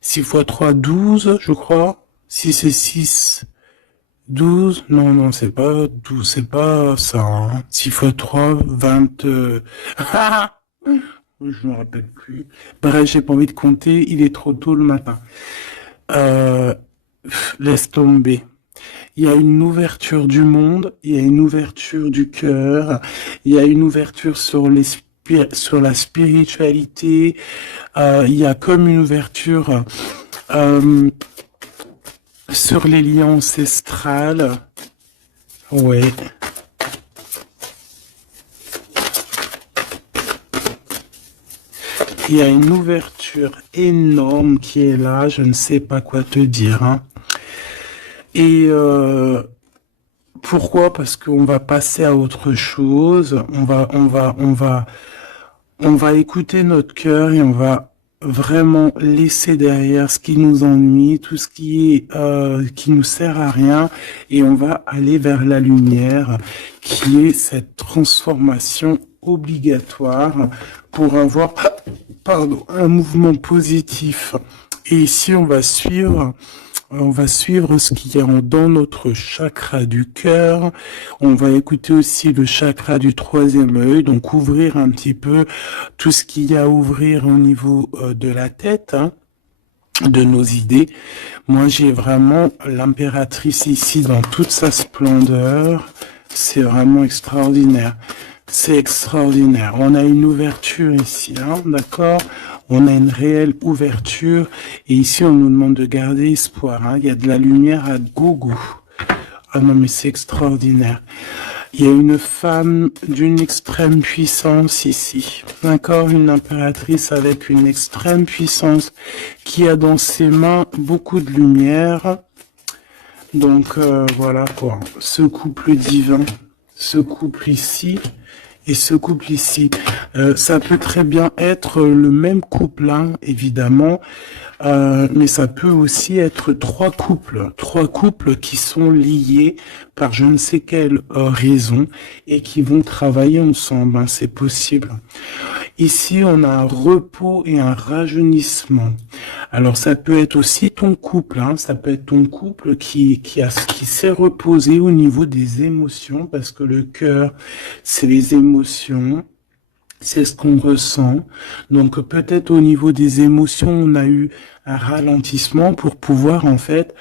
6 fois 3, 12, je crois. 6 et 6, 12. Non, non, c'est pas 12, c'est pas ça. Hein. 6 fois 3, 20... Je me rappelle plus. Bref, j'ai pas envie de compter, il est trop tôt le matin. Euh, laisse tomber. Il y a une ouverture du monde, il y a une ouverture du cœur, il y a une ouverture sur sur la spiritualité, il y a comme une ouverture euh, sur les liens ancestrales. Ouais. Il y a une ouverture énorme qui est là, je ne sais pas quoi te dire. Hein. Et pourquoi? Parce qu'on va passer à autre chose. On va écouter notre cœur et on va vraiment laisser derrière ce qui nous ennuie, tout ce qui nous sert à rien, et on va aller vers la lumière, qui est cette transformation obligatoire pour avoir, pardon, un mouvement positif. Et ici, on va suivre ce qu'il y a dans notre chakra du cœur. On va écouter aussi le chakra du troisième œil, donc ouvrir un petit peu tout ce qu'il y a à ouvrir au niveau de la tête, hein, de nos idées. Moi, j'ai vraiment l'impératrice ici dans toute sa splendeur. C'est vraiment extraordinaire. C'est extraordinaire. On a une ouverture ici, hein, d'accord? On a une réelle ouverture. Et ici, on nous demande de garder espoir. Hein. Il y a de la lumière à gogo. Ah non, mais c'est extraordinaire. Il y a une femme d'une extrême puissance ici. D'accord? Une impératrice avec une extrême puissance qui a dans ses mains beaucoup de lumière. Donc, voilà quoi. Ce couple divin, ce couple ici, et ce couple ici, ça peut très bien être le même couple, hein, évidemment, mais ça peut aussi être trois couples qui sont liés par je ne sais quelle raison et qui vont travailler ensemble, hein, c'est possible. Ici, on a un repos et un rajeunissement. Alors, ça peut être aussi ton couple, hein, ça peut être ton couple qui s'est reposé au niveau des émotions, parce que le cœur, c'est les émotions, c'est ce qu'on ressent. Donc, peut-être au niveau des émotions, on a eu un ralentissement pour pouvoir, en fait,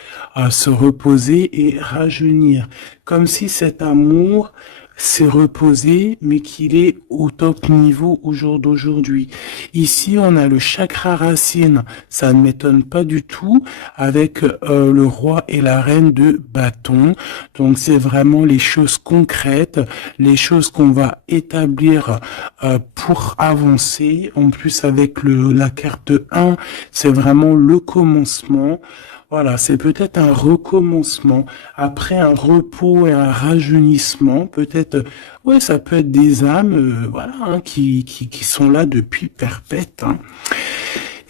se reposer et rajeunir. Comme si cet amour s'est reposé, mais qu'il est au top niveau au jour d'aujourd'hui. Ici, on a le chakra racine, ça ne m'étonne pas du tout, avec le roi et la reine de bâton. Donc, c'est vraiment les choses concrètes, les choses qu'on va établir pour avancer. En plus, avec la carte 1, c'est vraiment le commencement. Voilà, c'est peut-être un recommencement après un repos et un rajeunissement. Peut-être, ouais, ça peut être des âmes, voilà, hein, qui sont là depuis perpète. Hein.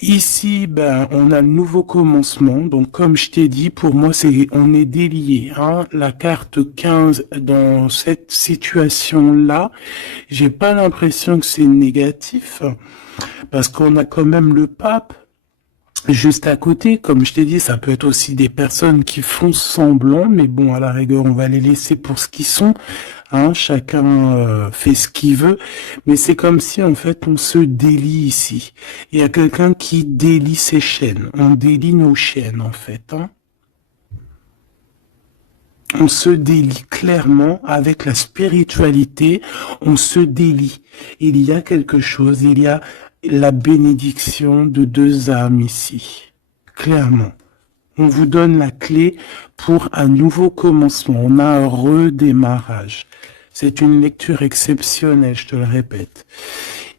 Ici, ben, on a le nouveau commencement. Donc, comme je t'ai dit, pour moi, on est délié, hein. La carte 15 dans cette situation-là, j'ai pas l'impression que c'est négatif parce qu'on a quand même le pape juste à côté. Comme je t'ai dit, ça peut être aussi des personnes qui font semblant, mais bon, à la rigueur, on va les laisser pour ce qu'ils sont. Hein, chacun fait ce qu'il veut, mais c'est comme si en fait on se délie ici. Il y a quelqu'un qui délie ses chaînes. On délie nos chaînes en fait. Hein. On se délie clairement avec la spiritualité. On se délie. Il y a quelque chose. Il y a la bénédiction de deux âmes ici. Clairement. On vous donne la clé pour un nouveau commencement. On a un redémarrage. C'est une lecture exceptionnelle, je te le répète.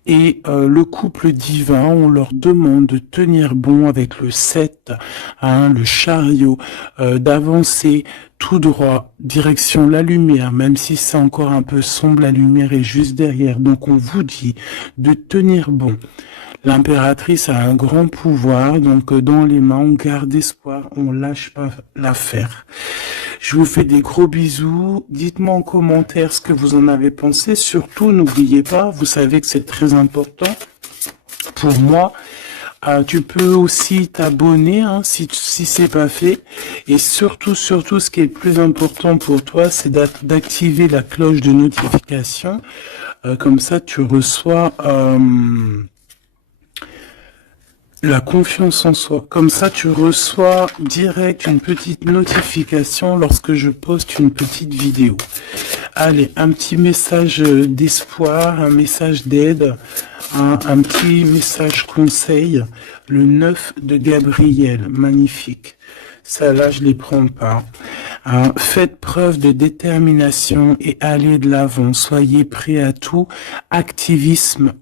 Et le couple divin, on leur demande de tenir bon avec le 7, hein, le chariot, d'avancer tout droit, direction la lumière, même si c'est encore un peu sombre, la lumière est juste derrière. Donc on vous dit de tenir bon. L'impératrice a un grand pouvoir, donc dans les mains, on garde espoir, on lâche pas l'affaire. Je vous fais des gros bisous. Dites-moi en commentaire ce que vous en avez pensé. Surtout, n'oubliez pas, vous savez que c'est très important pour moi. Tu peux aussi t'abonner hein, si c'est pas fait. Et surtout, ce qui est le plus important pour toi, c'est d'activer la cloche de notification. Comme ça, tu reçois... la confiance en soi. Comme ça, tu reçois direct une petite notification lorsque je poste une petite vidéo. Allez, un petit message d'espoir, un message d'aide, un petit message conseil. Le 9 de Gabriel, magnifique. Ça là, je les prends pas. Faites preuve de détermination et allez de l'avant. Soyez prêts à tout. Activisme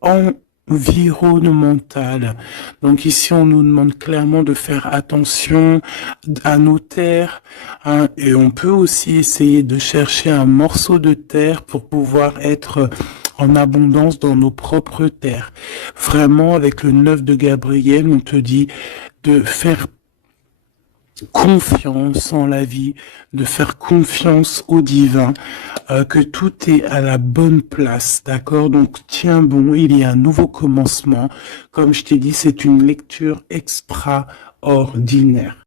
environnementale. Donc ici, on nous demande clairement de faire attention à nos terres hein, et on peut aussi essayer de chercher un morceau de terre pour pouvoir être en abondance dans nos propres terres. Vraiment, avec le 9 de Gabriel, on te dit de faire confiance en la vie, de faire confiance au divin, que tout est à la bonne place, d'accord? Donc tiens bon, il y a un nouveau commencement. Comme je t'ai dit, c'est une lecture extraordinaire.